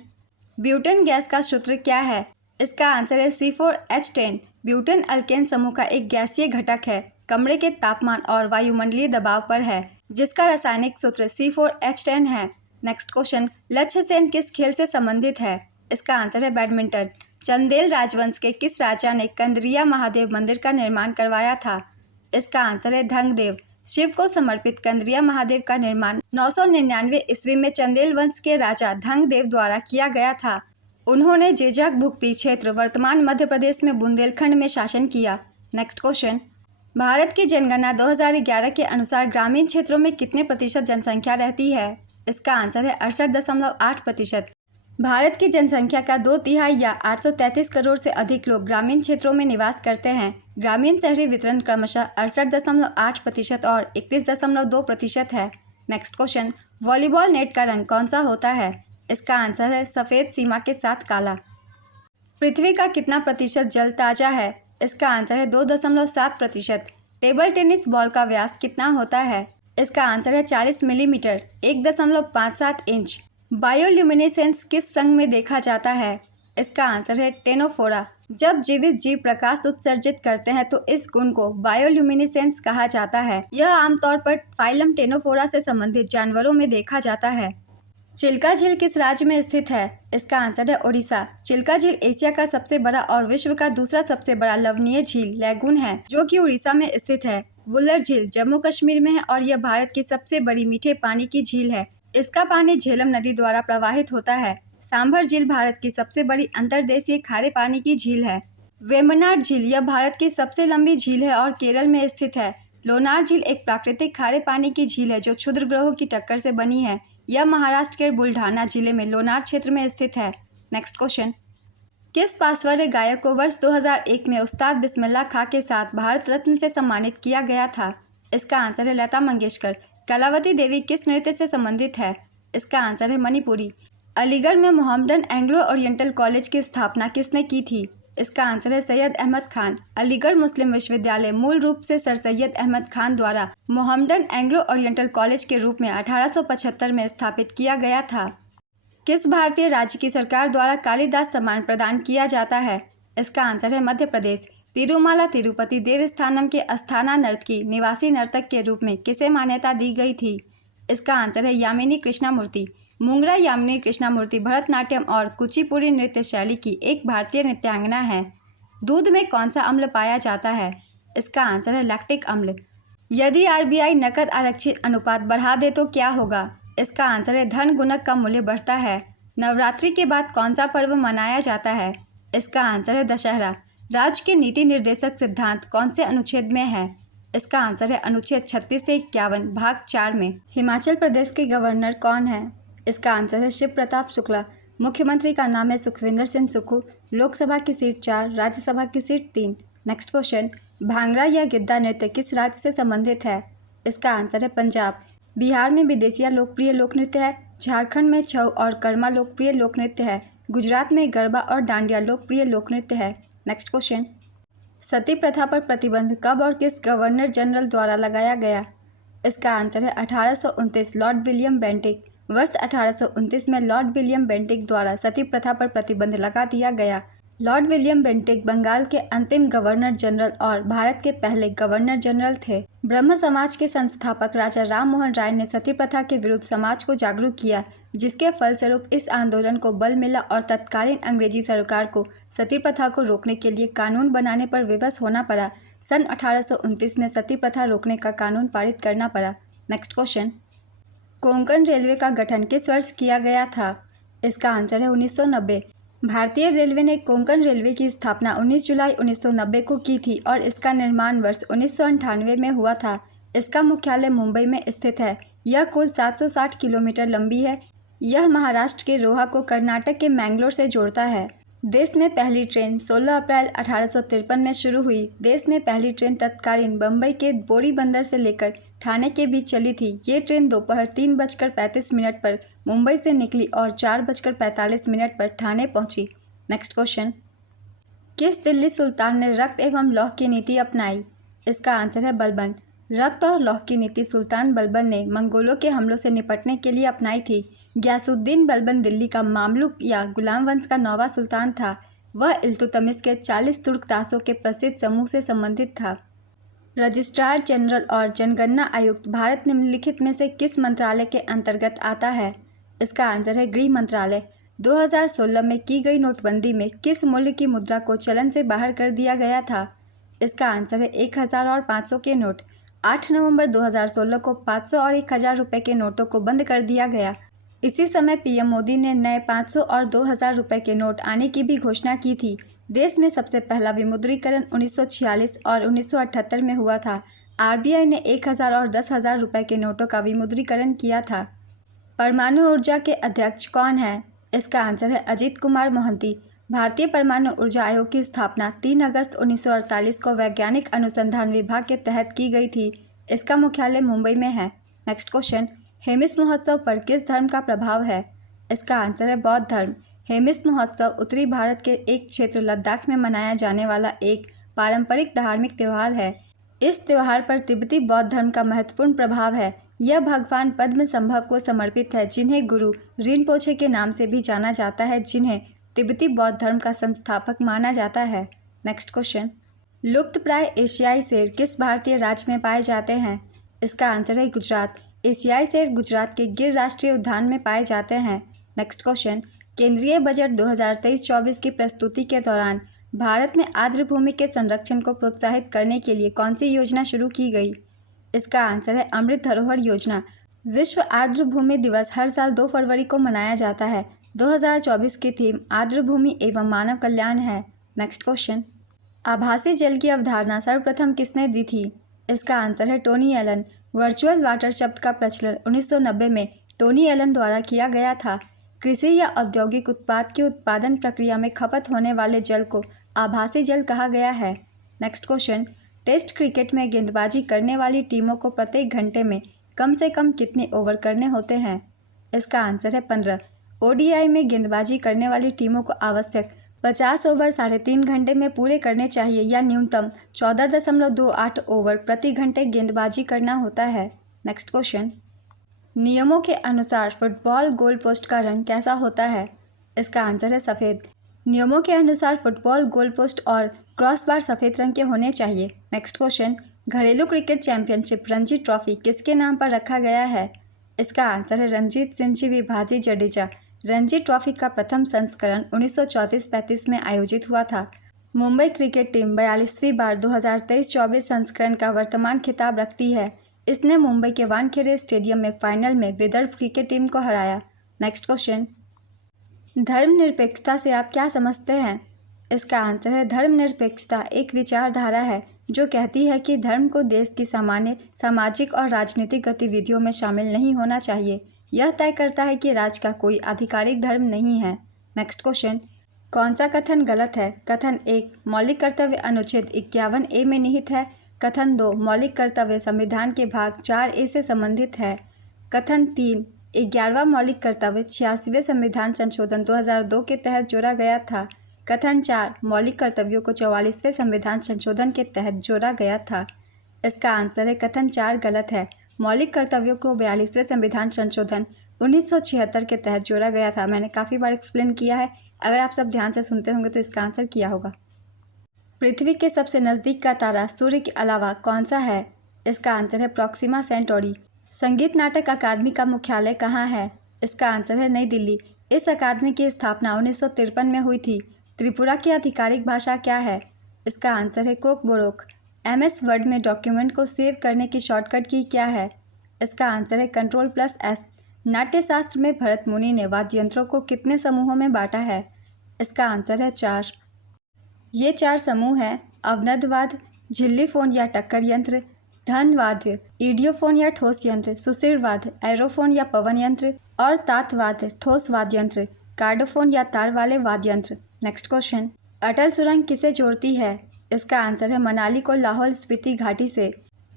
ब्यूटेन गैस का सूत्र क्या है? इसका आंसर है C4H10। ब्यूटेन अल्केन समूह का एक गैसीय घटक है, कमरे के तापमान और वायुमंडलीय दबाव पर है, जिसका रासायनिक सूत्र C4H10 है। नेक्स्ट क्वेश्चन, लक्ष्य सेन किस खेल से संबंधित है? इसका आंसर है बैडमिंटन। चंदेल राजवंश के किस राजा ने कंदरिया महादेव मंदिर का निर्माण करवाया था? इसका आंसर है धंगदेव। शिव को समर्पित कंदरिया महादेव का निर्माण 999 ईस्वी में चंदेल वंश के राजा धंगदेव द्वारा किया गया था। उन्होंने जेजक भुक्ति क्षेत्र, वर्तमान मध्य प्रदेश में बुंदेलखंड में शासन किया। नेक्स्ट क्वेश्चन, भारत की जनगणना 2011 के अनुसार ग्रामीण क्षेत्रों में कितने प्रतिशत जनसंख्या रहती है? इसका आंसर है 68.8%। भारत की जनसंख्या का 2/3 या 833 करोड़ से अधिक लोग ग्रामीण क्षेत्रों में निवास करते हैं। ग्रामीण शहरी वितरण क्रमशः 68.8% और 31.2% है। नेक्स्ट क्वेश्चन, वॉलीबॉल नेट का रंग कौन सा होता है? इसका आंसर है सफ़ेद सीमा के साथ काला। पृथ्वी का कितना प्रतिशत जल ताज़ा है? इसका आंसर है 2.7%। टेबल टेनिस बॉल का व्यास कितना होता है? इसका आंसर है 40 मिलीमीटर, 1.57 इंच। बायोल्यूमिनेसेंस किस संघ में देखा जाता है? इसका आंसर है टेनोफोरा। जब जीवित जीव प्रकाश उत्सर्जित करते हैं तो इस गुण को बायोल्यूमिनेसेंस कहा जाता है। यह आमतौर पर फाइलम टेनोफोरा से संबंधित जानवरों में देखा जाता है। चिल्का झील किस राज्य में स्थित है? इसका आंसर है ओडिशा। चिल्का झील एशिया का सबसे बड़ा और विश्व का दूसरा सबसे बड़ा लवणीय झील लैगून है, जो कि उड़ीसा में स्थित है। वुलर झील जम्मू कश्मीर में है और यह भारत की सबसे बड़ी मीठे पानी की झील है। इसका पानी झेलम नदी द्वारा प्रवाहित होता है। सांभर झील भारत की सबसे बड़ी अंतर्देशीय खारे पानी की झील है। वेम्बनाड झील यह भारत की सबसे लंबी झील है और केरल में स्थित है। लोनार झील एक प्राकृतिक खारे पानी की झील है जो क्षुद्र ग्रहों की टक्कर से बनी है। यह महाराष्ट्र के बुल्ढाना जिले में लोनार क्षेत्र में स्थित है। नेक्स्ट क्वेश्चन, किस पार्श्व गायक को वर्ष 2001 में उस्ताद बिस्मिल्लाह खां के साथ भारत रत्न से सम्मानित किया गया था? इसका आंसर है लता मंगेशकर। कलावती देवी किस नृत्य से संबंधित है? इसका आंसर है मणिपुरी। अलीगढ़ में मोहम्मदन एंग्लो ओरिएंटल कॉलेज की स्थापना किसने की थी? इसका आंसर है सैयद अहमद खान। अलीगढ़ मुस्लिम विश्वविद्यालय मूल रूप से सर सैयद अहमद खान द्वारा मोहम्मदन एंग्लो ओरिएंटल कॉलेज के रूप में 1875 में स्थापित किया गया था। किस भारतीय राज्य की सरकार द्वारा कालिदास सम्मान प्रदान किया जाता है? इसका आंसर है मध्य प्रदेश। तिरुमाला तिरुपति देवस्थानम के अस्थाना नर्तकी निवासी नर्तक के रूप में किसे मान्यता दी गई थी? इसका आंसर है यामिनी कृष्णामूर्ति। मुंगरा यामिनी कृष्णामूर्ति भरतनाट्यम और कुचिपुड़ी नृत्य शैली की एक भारतीय नृत्यांगना है। दूध में कौन सा अम्ल पाया जाता है? इसका आंसर है लैक्टिक अम्ल। यदि आरबीआई नकद आरक्षित अनुपात बढ़ा दे तो क्या होगा? इसका आंसर है धन गुणक का मूल्य बढ़ता है। नवरात्रि के बाद कौन सा पर्व मनाया जाता है? इसका आंसर है दशहरा। राज्य के नीति निर्देशक सिद्धांत कौन से अनुच्छेद में है? इसका आंसर है अनुच्छेद 36 से 51 भाग 4 में। हिमाचल प्रदेश के गवर्नर कौन है? इसका आंसर है शिव प्रताप शुक्ला। मुख्यमंत्री का नाम है सुखविंदर सिंह सुक्खू। लोकसभा की सीट 4, राज्यसभा की सीट 3। नेक्स्ट क्वेश्चन, भांगड़ा या गिद्दा नृत्य किस राज्य से संबंधित है? इसका आंसर है पंजाब। बिहार में विदेशिया लोकप्रिय लोक नृत्य है। झारखंड में छऊ और कर्मा लोकप्रिय लोक नृत्य है। गुजरात में गरबा और डांडिया लोकप्रिय लोक नृत्य है। नेक्स्ट क्वेश्चन, सती प्रथा पर प्रतिबंध कब और किस गवर्नर जनरल द्वारा लगाया गया? इसका आंसर है 1829 लॉर्ड विलियम बेंटिक। वर्ष 1829 में लॉर्ड विलियम बेंटिक द्वारा सती प्रथा पर प्रतिबंध लगा दिया गया। लॉर्ड विलियम बेंटिक बंगाल के अंतिम गवर्नर जनरल और भारत के पहले गवर्नर जनरल थे। ब्रह्म समाज के संस्थापक राजा राम मोहन राय ने सती प्रथा के विरुद्ध समाज को जागरूक किया, जिसके फलस्वरूप इस आंदोलन को बल मिला और तत्कालीन अंग्रेजी सरकार को सती प्रथा को रोकने के लिए कानून बनाने पर विवश होना पड़ा। सन 1829 में सती प्रथा रोकने का कानून पारित करना पड़ा। नेक्स्ट क्वेश्चन, कोंकण रेलवे का गठन किस वर्ष किया गया था? इसका आंसर है 1990। भारतीय रेलवे ने कोंकण रेलवे की स्थापना 19 जुलाई 1990 को की थी और इसका निर्माण वर्ष 1998 में हुआ था। इसका मुख्यालय मुंबई में स्थित है। यह कुल 760 किलोमीटर लंबी है। यह महाराष्ट्र के रोहा को कर्नाटक के मैंगलोर से जोड़ता है। देश में पहली ट्रेन 16 अप्रैल 1853 में शुरू हुई। देश में पहली ट्रेन तत्कालीन बम्बई के बोरी बंदर से लेकर ठाणे के बीच चली थी। ये ट्रेन दोपहर 3:35 पर मुंबई से निकली और 4:45 पर ठाणे पहुंची। नेक्स्ट क्वेश्चन, किस दिल्ली सुल्तान ने रक्त एवं लौह की नीति अपनाई? इसका आंसर है बलबन। रक्त और लौह की नीति सुल्तान बलबन ने मंगोलों के हमलों से निपटने के लिए अपनाई थी। गयासुद्दीन बलबन दिल्ली का मामलुक या गुलाम वंश का 9वां सुल्तान था। वह इल्तुतमिश के 40 तुर्क दासों के प्रसिद्ध समूह से संबंधित था। रजिस्ट्रार जनरल और जनगणना आयुक्त भारत निम्नलिखित में से किस मंत्रालय के अंतर्गत आता है? इसका आंसर है गृह मंत्रालय। 2016 में की गई नोटबंदी में किस मूल्य की मुद्रा को चलन से बाहर कर दिया गया था? इसका आंसर है 1000 और 500 के नोट। 8 नवंबर 2016 को 500 और 1000 रुपये के नोटों को बंद कर दिया गया। इसी समय पीएम मोदी ने नए 500 और 2000 रुपये के नोट आने की भी घोषणा की थी। देश में सबसे पहला विमुद्रीकरण 1946 और 1978 में हुआ था। आरबीआई ने 1000 और 10,000 रुपये के नोटों का विमुद्रीकरण किया था। परमाणु ऊर्जा के अध्यक्ष कौन है? इसका आंसर है अजीत कुमार मोहंती। भारतीय परमाणु ऊर्जा आयोग की स्थापना 3 अगस्त 1948 को वैज्ञानिक अनुसंधान विभाग के तहत की गई थी। इसका मुख्यालय मुंबई में है। नेक्स्ट क्वेश्चन, हेमिस महोत्सव पर किस धर्म का प्रभाव है? इसका आंसर है बौद्ध धर्म। हेमिस महोत्सव उत्तरी भारत के एक क्षेत्र लद्दाख में मनाया जाने वाला एक पारंपरिक धार्मिक त्यौहार है। इस त्यौहार पर तिब्बती बौद्ध धर्म का महत्वपूर्ण प्रभाव है। यह भगवान पद्म संभव को समर्पित है, जिन्हें गुरु रिनपोछे के नाम से भी जाना जाता है, जिन्हें तिब्बती बौद्ध धर्म का संस्थापक माना जाता है। नेक्स्ट क्वेश्चन, लुप्तप्राय एशियाई शेर किस भारतीय राज्य में पाए जाते हैं? इसका आंसर है गुजरात। एशियाई शेर गुजरात के गिर राष्ट्रीय उद्यान में पाए जाते हैं। नेक्स्ट क्वेश्चन, केंद्रीय बजट 2023-24 की प्रस्तुति के दौरान भारत में आर्द्र भूमि के संरक्षण को प्रोत्साहित करने के लिए कौन सी योजना शुरू की गई? इसका आंसर है अमृत धरोहर योजना। विश्व आर्द्र भूमि दिवस हर साल 2 फरवरी को मनाया जाता है। 2024 की थीम आर्द्र भूमि एवं मानव कल्याण है। नेक्स्ट क्वेश्चन, आभासी जल की अवधारणा सर्वप्रथम किसने दी थी? इसका आंसर है टोनी एलन। वर्चुअल वाटर शब्द का प्रचलन 1990 में टोनी एलन द्वारा किया गया था। कृषि या औद्योगिक उत्पाद की उत्पादन प्रक्रिया में खपत होने वाले जल को आभासी जल कहा गया है। नेक्स्ट क्वेश्चन, टेस्ट क्रिकेट में गेंदबाजी करने वाली टीमों को प्रत्येक घंटे में कम से कम कितने ओवर करने होते हैं? इसका आंसर है 15। ओडीआई में गेंदबाजी करने वाली टीमों को आवश्यक 50 ओवर 3.5 घंटे में पूरे करने चाहिए या न्यूनतम 14.28 ओवर प्रति घंटे गेंदबाजी करना होता है। नेक्स्ट क्वेश्चन, नियमों के अनुसार फुटबॉल गोल पोस्ट का रंग कैसा होता है? इसका आंसर है सफ़ेद। नियमों के अनुसार फुटबॉल गोल पोस्ट और क्रॉस बार सफ़ेद रंग के होने चाहिए। नेक्स्ट क्वेश्चन, घरेलू क्रिकेट चैंपियनशिप रणजी ट्रॉफी किसके नाम पर रखा गया है? इसका आंसर है रणजीत सिंह जी विभाजी जडेजा। रणजी ट्रॉफी का प्रथम संस्करण 1934-35 में आयोजित हुआ था। मुंबई क्रिकेट टीम 42वीं बार 2023-24 संस्करण का वर्तमान खिताब रखती है। इसने मुंबई के वानखेड़े स्टेडियम में फाइनल में विदर्भ क्रिकेट टीम को हराया। नेक्स्ट क्वेश्चन, धर्मनिरपेक्षता से आप क्या समझते हैं? इसका आंसर है धर्मनिरपेक्षता एक विचारधारा है जो कहती है कि धर्म को देश की सामान्य सामाजिक और राजनीतिक गतिविधियों में शामिल नहीं होना चाहिए। यह तय करता है कि राज्य का कोई आधिकारिक धर्म नहीं है। नेक्स्ट क्वेश्चन, कौन सा कथन गलत है? कथन 1, मौलिक कर्तव्य अनुच्छेद 51A में निहित है। कथन 2, मौलिक कर्तव्य संविधान के भाग 4A से संबंधित है। कथन 3, 11वां मौलिक कर्तव्य 86वें संविधान संशोधन 2002 के तहत जोड़ा गया था। कथन 4, मौलिक कर्तव्यों को 44वें संविधान संशोधन के तहत जोड़ा गया था। इसका आंसर है कथन 4 गलत है। मौलिक कर्तव्यों को 42वें संविधान संशोधन 1976 के तहत जोड़ा गया था। मैंने काफ़ी बार एक्सप्लेन किया है, अगर आप सब ध्यान से सुनते होंगे तो इसका आंसर किया होगा। पृथ्वी के सबसे नज़दीक का तारा सूर्य के अलावा कौन सा है? इसका आंसर है प्रॉक्सिमा सेंटोरी। संगीत नाटक अकादमी का मुख्यालय कहाँ है? इसका आंसर है नई दिल्ली। इस अकादमी की स्थापना 1953 में हुई थी। त्रिपुरा की आधिकारिक भाषा क्या है? इसका आंसर है कोकबोरोक। MS वर्ड में डॉक्यूमेंट को सेव करने की शॉर्टकट की क्या है? इसका आंसर है Ctrl+S। नाट्यशास्त्र में भरत मुनि ने वाद्य यंत्रों को कितने समूहों में बांटा है? इसका आंसर है 4। ये 4 समूह हैं अवनदवाद्य, झिल्लीफोन या टक्कर यंत्र, धनवाद्य, ईडियोफोन या ठोस यंत्र, सुषिरवाद्य, एरोफोन या पवन यंत्र और तातवाद्य ठोस वाद्य यंत्र, कार्डोफोन या तार वाले वाद्य यंत्र। नेक्स्ट क्वेश्चन, अटल सुरंग किसे जोड़ती है? इसका आंसर है मनाली को लाहौल स्पीति घाटी से।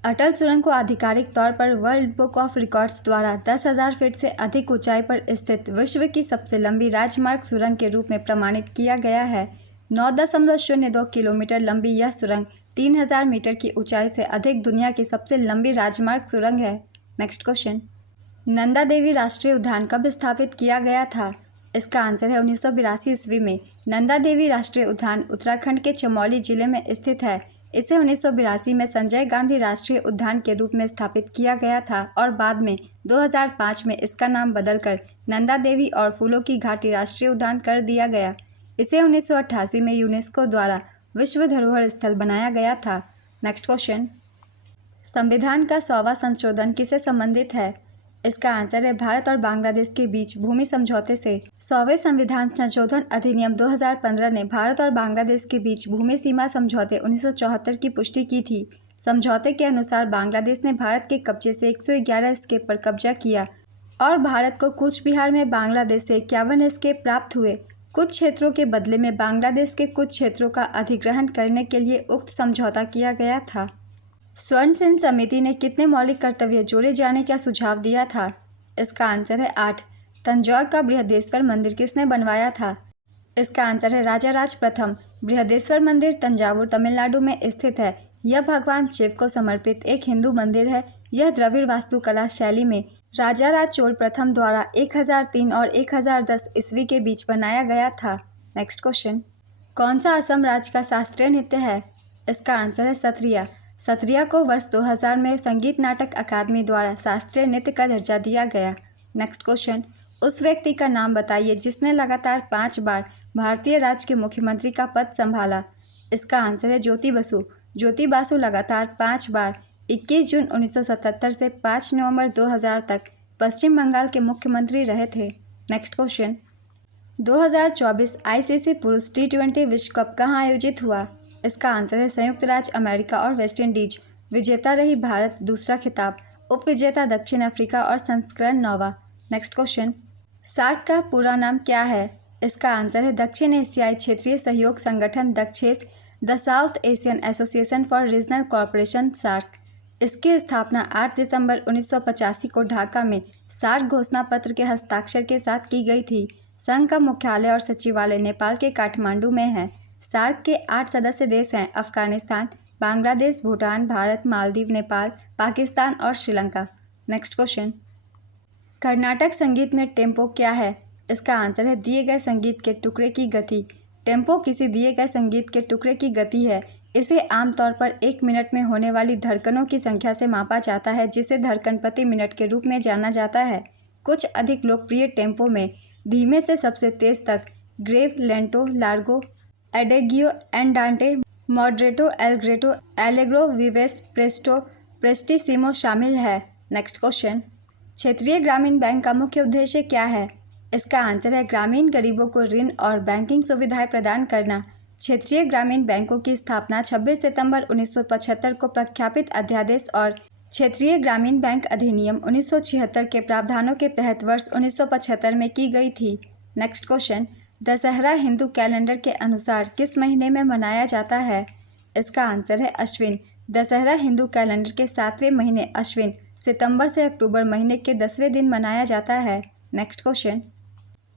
अटल सुरंग को आधिकारिक तौर पर वर्ल्ड बुक ऑफ रिकॉर्ड्स द्वारा 10,000 फीट से अधिक ऊंचाई पर स्थित विश्व की सबसे लंबी राजमार्ग सुरंग के रूप में प्रमाणित किया गया है। 9.02 किलोमीटर लंबी यह सुरंग 3,000 मीटर की ऊंचाई से अधिक दुनिया की सबसे लंबी राजमार्ग सुरंग है। नेक्स्ट क्वेश्चन, नंदा देवी राष्ट्रीय उद्यान कब स्थापित किया गया था? इसका आंसर है 1982 ईस्वी में। नंदा देवी राष्ट्रीय उद्यान उत्तराखंड के चमोली जिले में स्थित है। इसे 1982 में संजय गांधी राष्ट्रीय उद्यान के रूप में स्थापित किया गया था और बाद में 2005 में इसका नाम बदलकर नंदा देवी और फूलों की घाटी राष्ट्रीय उद्यान कर दिया गया। इसे 1988 में यूनेस्को द्वारा विश्व धरोहर स्थल बनाया गया था। नेक्स्ट क्वेश्चन, संविधान का 100वां संशोधन किससे संबंधित है? इसका आंसर है भारत और बांग्लादेश के बीच भूमि समझौते से। 100वें संविधान संशोधन अधिनियम 2015 ने भारत और बांग्लादेश के बीच भूमि सीमा समझौते 1974 की पुष्टि की थी। समझौते के अनुसार बांग्लादेश ने भारत के कब्जे से 111 स्केप पर कब्जा किया और भारत को कूच बिहार में बांग्लादेश से 51 स्केप प्राप्त हुए। कुछ क्षेत्रों के बदले में बांग्लादेश के कुछ क्षेत्रों का अधिग्रहण करने के लिए उक्त समझौता किया गया था। स्वर्ण सिंह समिति ने कितने मौलिक कर्तव्य जोड़े जाने का सुझाव दिया था? इसका आंसर है 8। तंजौर का बृहदेश्वर मंदिर किसने बनवाया था? इसका आंसर है राजा राज प्रथम। बृहदेश्वर मंदिर तंजावुर तमिलनाडु में स्थित है। यह भगवान शिव को समर्पित एक हिंदू मंदिर है। यह द्रविड़ वास्तुकला शैली में राजा राज चोल प्रथम द्वारा 1003 और 1010 ईस्वी के बीच बनाया गया था। नेक्स्ट क्वेश्चन, कौन सा असम राज्य का शास्त्रीय नृत्य है? इसका आंसर है सत्रिया। सत्रिया को वर्ष 2000 में संगीत नाटक अकादमी द्वारा शास्त्रीय नृत्य का दर्जा दिया गया। नेक्स्ट क्वेश्चन, उस व्यक्ति का नाम बताइए जिसने लगातार 5 बार भारतीय राज्य के मुख्यमंत्री का पद संभाला? इसका आंसर है ज्योति बसु। ज्योति बासु लगातार 5 बार 21 जून 1977 से 5 नवंबर 2000 तक पश्चिम बंगाल के मुख्यमंत्री रहे थे। नेक्स्ट क्वेश्चन, 2024 आईसीसी पुरुष टी20 विश्व कप कहाँ आयोजित हुआ? इसका आंसर है संयुक्त राज्य अमेरिका और वेस्ट इंडीज। विजेता रही भारत, दूसरा खिताब। उप विजेता दक्षिण अफ्रीका और संस्करण 9वां। नेक्स्ट क्वेश्चन, सार्क का पूरा नाम क्या है? इसका आंसर है दक्षिण एशियाई क्षेत्रीय सहयोग संगठन Dakshes, the South Asian association for regional corporation SAARC. इसकी स्थापना 8 दिसंबर 1985 को ढाका में सार्क घोषणा पत्र के हस्ताक्षर के साथ की गई थी। संघ का मुख्यालय और सचिवालय नेपाल के काठमांडू में है। सार्क के 8 सदस्य देश हैं अफगानिस्तान, बांग्लादेश, भूटान, भारत, मालदीव, नेपाल, पाकिस्तान और श्रीलंका। नेक्स्ट क्वेश्चन, कर्नाटक संगीत में टेम्पो क्या है? इसका आंसर है दिए गए संगीत के टुकड़े की गति। टेम्पो किसी दिए गए संगीत के टुकड़े की गति है। इसे आमतौर पर 1 मिनट में होने वाली धड़कनों की संख्या से मापा जाता है, जिसे धड़कन प्रति मिनट के रूप में जाना जाता है। कुछ अधिक लोकप्रिय टेम्पो में धीमे से सबसे तेज तक grave, लेंटो, Largo, एडेगियो, एंडांटे, मॉडरेटो, एलग्रेटो, allegro, Bibes, Presto, प्रेस्टिसिमो शामिल है। नेक्स्ट क्वेश्चन, क्षेत्रीय ग्रामीण बैंक का मुख्य उद्देश्य क्या है? इसका आंसर है ग्रामीण गरीबों को ऋण और बैंकिंग सुविधाएं प्रदान करना। क्षेत्रीय ग्रामीण बैंकों की स्थापना 26 सितंबर 1975 को प्रख्यापित अध्यादेश और क्षेत्रीय ग्रामीण बैंक अधिनियम 1976 के प्रावधानों के तहत वर्ष 1975 में की गई थी। Next question, Dussehra Hindu calendar के अनुसार किस महीने में मनाया जाता है? इसका आंसर है अश्विन। दशहरा हिंदू कैलेंडर के 7वें महीने अश्विन, सितंबर से अक्टूबर महीने के 10वें दिन मनाया जाता है। नेक्स्ट क्वेश्चन,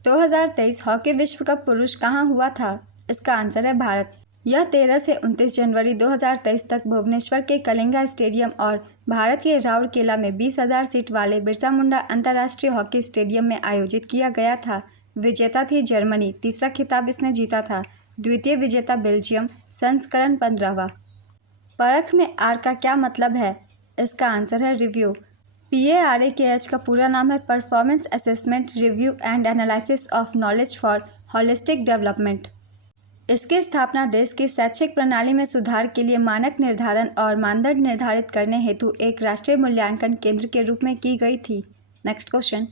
2023 हॉकी विश्व कप पुरुष कहाँ हुआ था? इसका आंसर है भारत। यह 13 से 29 जनवरी 2023 तक भुवनेश्वर के कलिंगा स्टेडियम और भारत के राउरकेला में 20,000 सीट वाले बिरसा मुंडा अंतर्राष्ट्रीय हॉकी स्टेडियम में आयोजित किया गया था। विजेता थी जर्मनी, तीसरा खिताब इसने जीता था। द्वितीय विजेता बेल्जियम, संस्करण 15वां। परख में आर का क्या मतलब है? इसका आंसर है रिव्यू। PARAKH का पूरा नाम है performance assessment review and analysis of knowledge for holistic development. इसकी स्थापना देश की शैक्षिक प्रणाली में सुधार के लिए मानक निर्धारण और मानदंड निर्धारित करने हेतु एक राष्ट्रीय मूल्यांकन केंद्र के रूप में की गई थी। नेक्स्ट क्वेश्चन,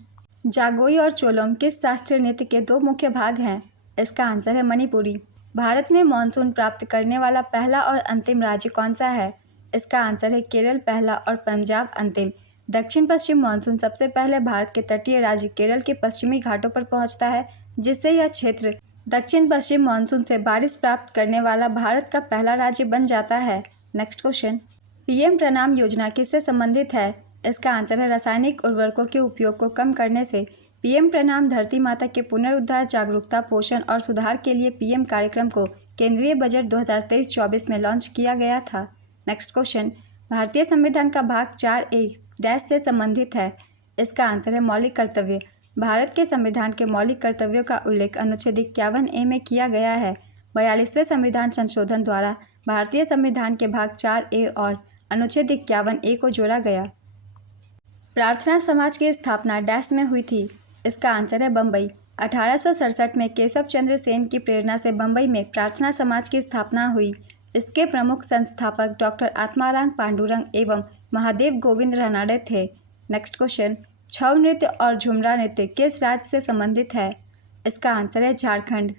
जागोई और चोलोम किस शास्त्रीय नृत्य के 2 मुख्य भाग हैं? इसका आंसर है मणिपुरी। भारत में मानसून प्राप्त करने वाला पहला और अंतिम राज्य कौन सा है? इसका आंसर है केरल पहला और पंजाब अंतिम। दक्षिण पश्चिम मानसून सबसे पहले भारत के तटीय राज्य केरल के पश्चिमी घाटों पर पहुंचता है, जिससे यह क्षेत्र दक्षिण पश्चिम मानसून से बारिश प्राप्त करने वाला भारत का पहला राज्य बन जाता है। नेक्स्ट क्वेश्चन, PM प्रणाम योजना किससे संबंधित है? इसका आंसर है रासायनिक उर्वरकों के उपयोग को कम करने से। PM प्रणाम धरती माता के पुनरुद्धार, जागरूकता, पोषण और सुधार के लिए PM कार्यक्रम को केंद्रीय बजट 2023-24 में लॉन्च किया गया था। नेक्स्ट क्वेश्चन, भारतीय संविधान का भाग 4A डैश से संबंधित है। इसका आंसर है मौलिक कर्तव्य। भारत के संविधान के मौलिक कर्तव्यों का उल्लेख अनुच्छेद 51A में किया गया है। 42वें संविधान संशोधन द्वारा भारतीय संविधान के भाग 4A और अनुच्छेद 51A को जोड़ा गया। प्रार्थना समाज की स्थापना डैश में हुई थी। इसका आंसर है बम्बई। 1867 में केशव चंद्र सेन की प्रेरणा से बम्बई में प्रार्थना समाज की स्थापना हुई। इसके प्रमुख संस्थापक डॉक्टर आत्माराम पांडुरंग एवं महादेव गोविंद रानडे थे। नेक्स्ट क्वेश्चन, छऊ नृत्य और झुमरा नृत्य किस राज्य से संबंधित है? इसका आंसर है झारखंड।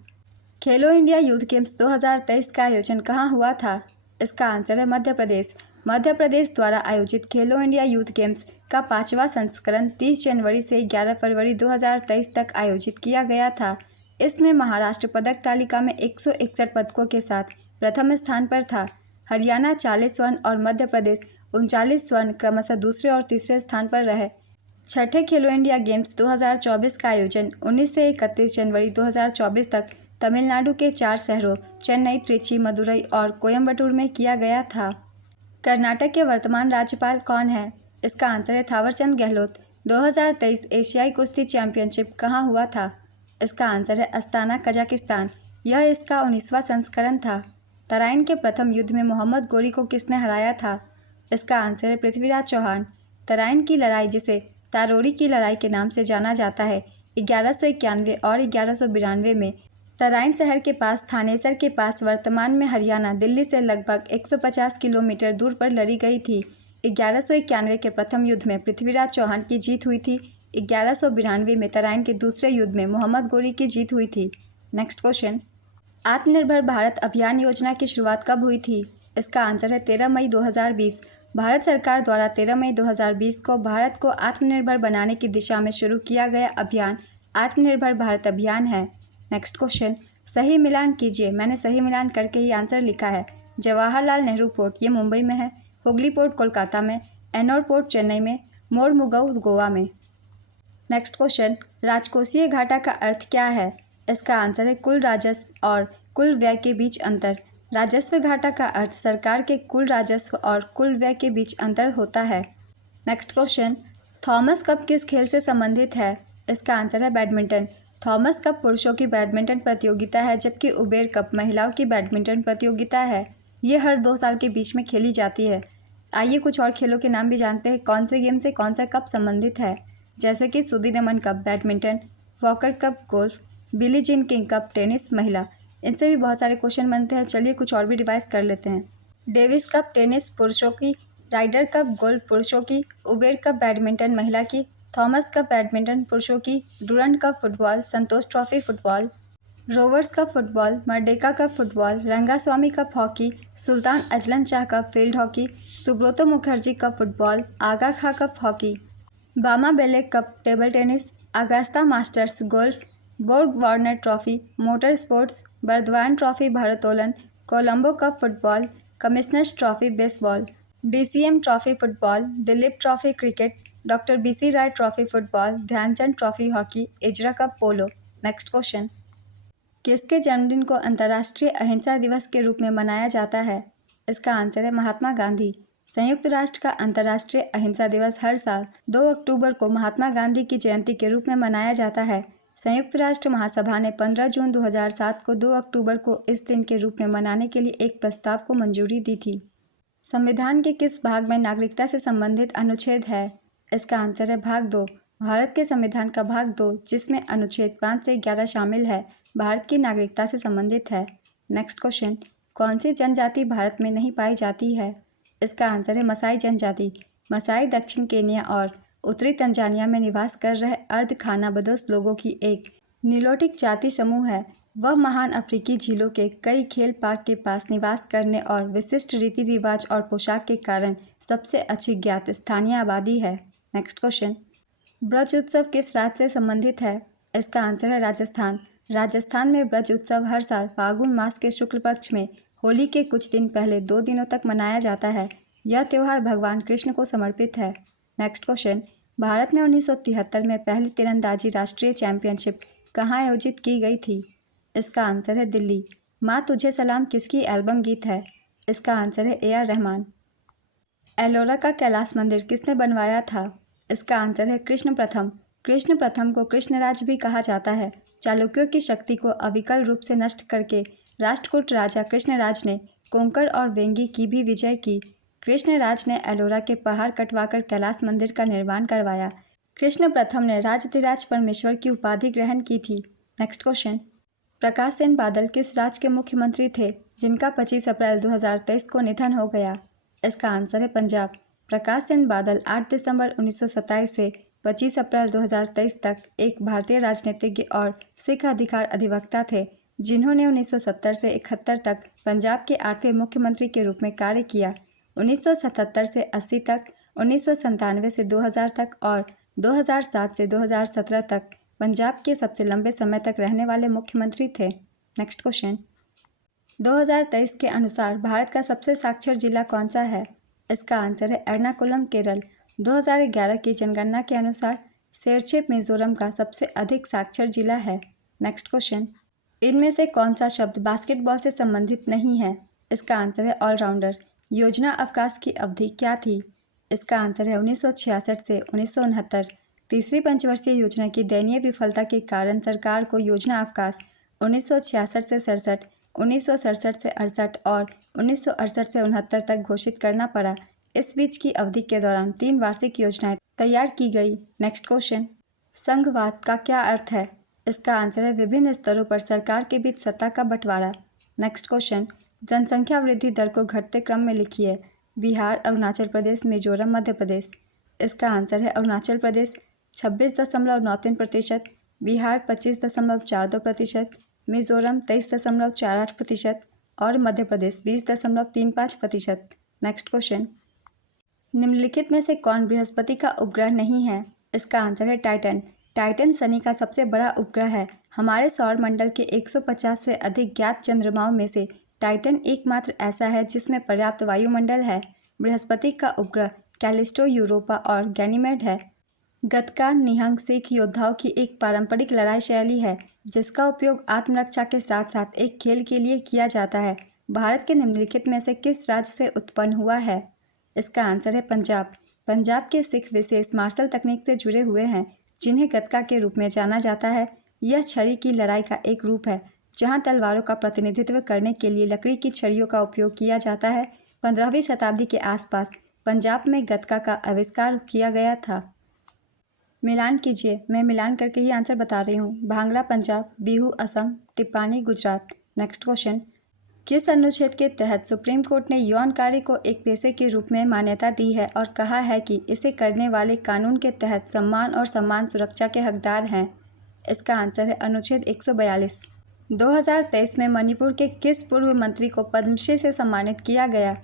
खेलो इंडिया यूथ गेम्स 2023 का आयोजन कहाँ हुआ था? इसका आंसर है मध्य प्रदेश। मध्य प्रदेश द्वारा आयोजित खेलो इंडिया यूथ गेम्स का 5वां संस्करण 30 जनवरी से 11 फरवरी 2023 तक आयोजित किया गया था। इसमें महाराष्ट्र पदक तालिका में 161 पदकों के साथ प्रथम स्थान पर था। हरियाणा 40 स्वर्ण और मध्य प्रदेश 39 स्वर्ण क्रमशः दूसरे और तीसरे स्थान पर रहे। छठे खेलो इंडिया गेम्स 2024 का आयोजन 19 से 31 जनवरी 2024 तक तमिलनाडु के 4 शहरों चेन्नई, त्रिची, मदुरई और कोयम्बटूर में किया गया था। कर्नाटक के वर्तमान राज्यपाल कौन है? इसका आंसर है थावरचंद गहलोत। 2023 एशियाई कुश्ती चैंपियनशिप कहाँ हुआ था? इसका आंसर है अस्ताना, कजाकिस्तान। यह इसका 19वां संस्करण था। तराइन के प्रथम युद्ध में मोहम्मद गोरी को किसने हराया था? इसका आंसर है पृथ्वीराज चौहान। तराइन की लड़ाई, जिसे तारोड़ी की लड़ाई के नाम से जाना जाता है, 1191 और 1192 में तराइन शहर के पास थानेसर के पास वर्तमान में हरियाणा दिल्ली से लगभग 150 किलोमीटर दूर पर लड़ी गई थी। 1191 के प्रथम युद्ध में पृथ्वीराज चौहान की जीत हुई थी। 1192 में तराइन के दूसरे युद्ध में मोहम्मद गोरी की जीत हुई थी। नेक्स्ट क्वेश्चन, आत्मनिर्भर भारत अभियान योजना की शुरुआत कब हुई थी? इसका आंसर है 13 मई 2020। भारत सरकार द्वारा 13 मई 2020 को भारत को आत्मनिर्भर बनाने की दिशा में शुरू किया गया अभियान आत्मनिर्भर भारत अभियान है। नेक्स्ट क्वेश्चन, सही मिलान कीजिए। मैंने सही मिलान करके ही आंसर लिखा है। जवाहरलाल नेहरू पोर्ट ये मुंबई में है, हुगली पोर्ट कोलकाता में, एनोर पोर्ट चेन्नई में, मोरमुगाओ गोवा में। नेक्स्ट क्वेश्चन, राजकोषीय घाटा का अर्थ क्या है? इसका आंसर है कुल राजस्व और कुल व्यय के बीच अंतर। राजस्व घाटा का अर्थ सरकार के कुल राजस्व और कुल व्यय के बीच अंतर होता है। नेक्स्ट क्वेश्चन, थॉमस कप किस खेल से संबंधित है? इसका आंसर है बैडमिंटन। थॉमस कप पुरुषों की बैडमिंटन प्रतियोगिता है, जबकि उबेर कप महिलाओं की बैडमिंटन प्रतियोगिता है। ये हर 2 साल के बीच में खेली जाती है। आइए कुछ और खेलों के नाम भी जानते हैं। कौन से गेम से कौन सा कप संबंधित है? जैसे कि Sudirman cup badminton, walker cup golf, बिली जीन किंग कप टेनिस महिला। इनसे भी बहुत सारे क्वेश्चन बनते हैं। चलिए कुछ और भी रिवाइज कर लेते हैं। डेविस कप टेनिस पुरुषों की, राइडर कप गोल्फ पुरुषों की, उबेर कप बैडमिंटन महिला की, थॉमस कप बैडमिंटन पुरुषों की, Durand cup football, Santosh trophy football, Rovers cup football, Merdeka cup football, Rangaswami cup hockey, Sultan Azlan Shah cup field hockey, Subroto Mukherjee cup football, Aga Khan cup hockey, बामा बेले cup table tennis, Augusta Masters golf, Borg Warner trophy motor sports, Burdwan trophy भारोत्तोलन, Colombo cup football, commissioners trophy baseball, DCM trophy football, Duleep trophy cricket, doctor B C Roy trophy football, Dhyanchand trophy hockey, इजरा cup पोलो। Next question, किसके जन्मदिन को अंतर्राष्ट्रीय अहिंसा दिवस के रूप में मनाया जाता है? इसका आंसर है महात्मा गांधी। संयुक्त राष्ट्र का अंतर्राष्ट्रीय अहिंसा दिवस हर साल 2 अक्टूबर को महात्मा गांधी की जयंती के रूप में मनाया जाता है। संयुक्त राष्ट्र महासभा ने 15 जून 2007 को 2 अक्टूबर को इस दिन के रूप में मनाने के लिए एक प्रस्ताव को मंजूरी दी थी। संविधान के किस भाग में नागरिकता से संबंधित अनुच्छेद है? इसका आंसर है भाग 2। भारत के संविधान का भाग 2, जिसमें अनुच्छेद 5 से 11 शामिल है, भारत की नागरिकता से संबंधित है। नेक्स्ट क्वेश्चन, कौन सी जनजाति भारत में नहीं पाई जाती है? इसका आंसर है मसाई जनजाति। मसाई दक्षिण केन्या और उत्तरी तंजानिया में निवास कर रहे अर्ध खानाबदोश लोगों की एक नीलोटिक जाति समूह है। वह महान अफ्रीकी झीलों के कई खेल पार्क के पास निवास करने और विशिष्ट रीति रिवाज और पोशाक के कारण सबसे अच्छी ज्ञात स्थानीय आबादी है। नेक्स्ट क्वेश्चन, ब्रज उत्सव किस राज्य से संबंधित है? इसका आंसर है राजस्थान। राजस्थान में ब्रज उत्सव हर साल फाल्गुन मास के शुक्ल पक्ष में होली के कुछ दिन पहले 2 दिनों तक मनाया जाता है। यह त्यौहार भगवान कृष्ण को समर्पित है। नेक्स्ट क्वेश्चन, भारत में 1973 में पहली तीरंदाजी राष्ट्रीय चैंपियनशिप कहाँ आयोजित की गई थी? इसका आंसर है दिल्ली। माँ तुझे सलाम किसकी एल्बम गीत है? इसका आंसर है ए आर रहमान। एलोरा का कैलाश मंदिर किसने बनवाया था? इसका आंसर है कृष्ण प्रथम। कृष्ण प्रथम को कृष्णराज भी कहा जाता है। चालुक्यों की शक्ति को अविकल रूप से नष्ट करके राष्ट्रकूट राजा कृष्णराज ने कोंकण और वेंगी की भी विजय की। कृष्णराज ने एलोरा के पहाड़ कटवाकर कैलाश मंदिर का निर्माण करवाया। कृष्ण प्रथम ने राजधिराज परमेश्वर की उपाधि ग्रहण की थी। नेक्स्ट क्वेश्चन, प्रकाश सेन बादल किस राज्य के मुख्यमंत्री थे जिनका 25 अप्रैल 2023 को निधन हो गया? इसका आंसर है पंजाब। प्रकाश सेन बादल 8 दिसंबर 1927 से 25 अप्रैल 2023 तक एक भारतीय राजनीतिज्ञ और सिख अधिकार अधिवक्ता थे, जिन्होंने 1970 से 71 तक पंजाब के 8वें मुख्यमंत्री के रूप में कार्य किया। 1977 से 80 तक, 1997 से 2000 तक और 2007 से 2017 तक पंजाब के सबसे लंबे समय तक रहने वाले मुख्यमंत्री थे। नेक्स्ट क्वेश्चन, 2023 के अनुसार भारत का सबसे साक्षर जिला कौन सा है? इसका आंसर है एर्नाकुलम केरल। 2011 की जनगणना के अनुसार शेरचेप मिजोरम का सबसे अधिक साक्षर जिला है। नेक्स्ट क्वेश्चन, इनमें से कौन सा शब्द बास्केटबॉल से संबंधित नहीं है? इसका आंसर है ऑलराउंडर। योजना अवकाश की अवधि क्या थी? इसका आंसर है 1966 से 1969। तीसरी पंचवर्षीय योजना की दयनीय विफलता के कारण सरकार को योजना अवकाश 1966 से 67, 1967 से 68 और 1968 से 69 तक घोषित करना पड़ा। इस बीच की अवधि के दौरान 3 वार्षिक योजनाएं तैयार की गई। नेक्स्ट क्वेश्चन, संघवाद का क्या अर्थ है? इसका आंसर है विभिन्न स्तरों पर सरकार के बीच सत्ता का बंटवारा। नेक्स्ट क्वेश्चन, जनसंख्या वृद्धि दर को घटते क्रम में लिखिए। बिहार, अरुणाचल प्रदेश, मिजोरम, मध्य प्रदेश। इसका आंसर है अरुणाचल प्रदेश 26.93%, बिहार 25.42%, मिजोरम 23.48% और मध्य प्रदेश 20.35%। नेक्स्ट क्वेश्चन, निम्नलिखित में से कौन बृहस्पति का उपग्रह नहीं है? इसका आंसर है टाइटन। टाइटन शनि का सबसे बड़ा उपग्रह है। हमारे सौर मंडल के 150 से अधिक ज्ञात चंद्रमाओं में से टाइटन एकमात्र ऐसा है जिसमें पर्याप्त वायुमंडल है। बृहस्पति का उपग्रह कैलिस्टो, यूरोपा और गैनीमेड है। गतका निहंग सिख योद्धाओं की एक पारंपरिक लड़ाई शैली है जिसका उपयोग आत्मरक्षा के साथ साथ एक खेल के लिए किया जाता है। भारत के निम्नलिखित में से किस राज्य से उत्पन्न हुआ है? इसका आंसर है पंजाब। पंजाब के सिख विशेष मार्शल तकनीक से जुड़े हुए हैं जिन्हें गतका के रूप में जाना जाता है। यह छड़ी की लड़ाई का एक रूप है जहां तलवारों का प्रतिनिधित्व करने के लिए लकड़ी की छड़ियों का उपयोग किया जाता है। 15वीं शताब्दी के आसपास पंजाब में गतका का आविष्कार किया गया था। मिलान कीजिए, मैं मिलान करके ही आंसर बता रही हूँ। भांगड़ा पंजाब, बिहू असम, टिप्पानी गुजरात। नेक्स्ट क्वेश्चन, किस अनुच्छेद के तहत सुप्रीम कोर्ट ने यौन कार्य को एक पेशे के रूप में मान्यता दी है और कहा है कि इसे करने वाले कानून के तहत सम्मान और सम्मान सुरक्षा के हकदार हैं? इसका आंसर है अनुच्छेद 142। 2023 में मणिपुर के किस पूर्व मंत्री को पद्मश्री से सम्मानित किया गया?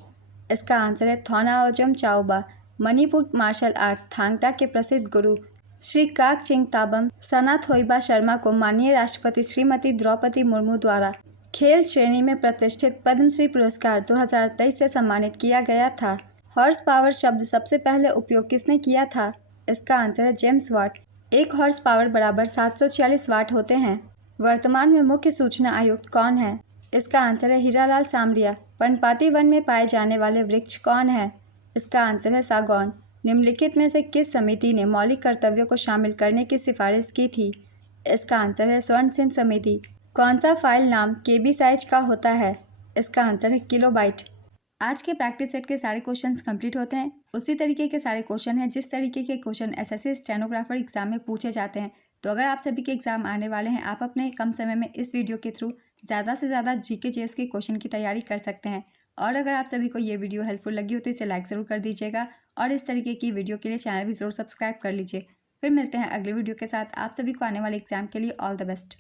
इसका आंसर है थौनाओजम चाओबा। मणिपुर मार्शल आर्ट थांगता के प्रसिद्ध गुरु श्री काकचिंग ताबम सनाथोइबा शर्मा को माननीय राष्ट्रपति श्रीमती द्रौपदी मुर्मू द्वारा खेल श्रेणी में प्रतिष्ठित पद्मश्री पुरस्कार 2023 से सम्मानित किया गया था। हॉर्स पावर शब्द सबसे पहले उपयोग किसने किया था? इसका आंसर है जेम्स वाट। 1 हॉर्स पावर बराबर 746 वाट होते हैं। वर्तमान में मुख्य सूचना आयुक्त कौन है? इसका आंसर है हीरालाल सामरिया। पर्णपाती वन में पाए जाने वाले वृक्ष कौन है? इसका आंसर है सागौन। निम्नलिखित में से किस समिति ने मौलिक कर्तव्यों को शामिल करने की सिफारिश की थी? इसका आंसर है स्वर्ण सिंह समिति। कौन सा फाइल नाम केबी साइज का होता है? इसका आंसर है किलोबाइट। आज के प्रैक्टिस सेट के सारे क्वेश्चंस कंप्लीट होते हैं। उसी तरीके के सारे क्वेश्चन हैं जिस तरीके के क्वेश्चन एसएससी स्टेनोग्राफर एग्जाम में पूछे जाते हैं। तो अगर आप सभी के एग्जाम आने वाले हैं, आप अपने कम समय में इस वीडियो के थ्रू ज़्यादा से ज़्यादा जीके जीएस के क्वेश्चन की तैयारी कर सकते हैं। और अगर आप सभी को ये वीडियो हेल्पफुल लगी हो तो इसे लाइक ज़रूर कर दीजिएगा और इस तरीके की वीडियो के लिए चैनल भी ज़रूर सब्सक्राइब कर लीजिए। फिर मिलते हैं अगले वीडियो के साथ। आप सभी को आने वाले एग्जाम के लिए ऑल द बेस्ट।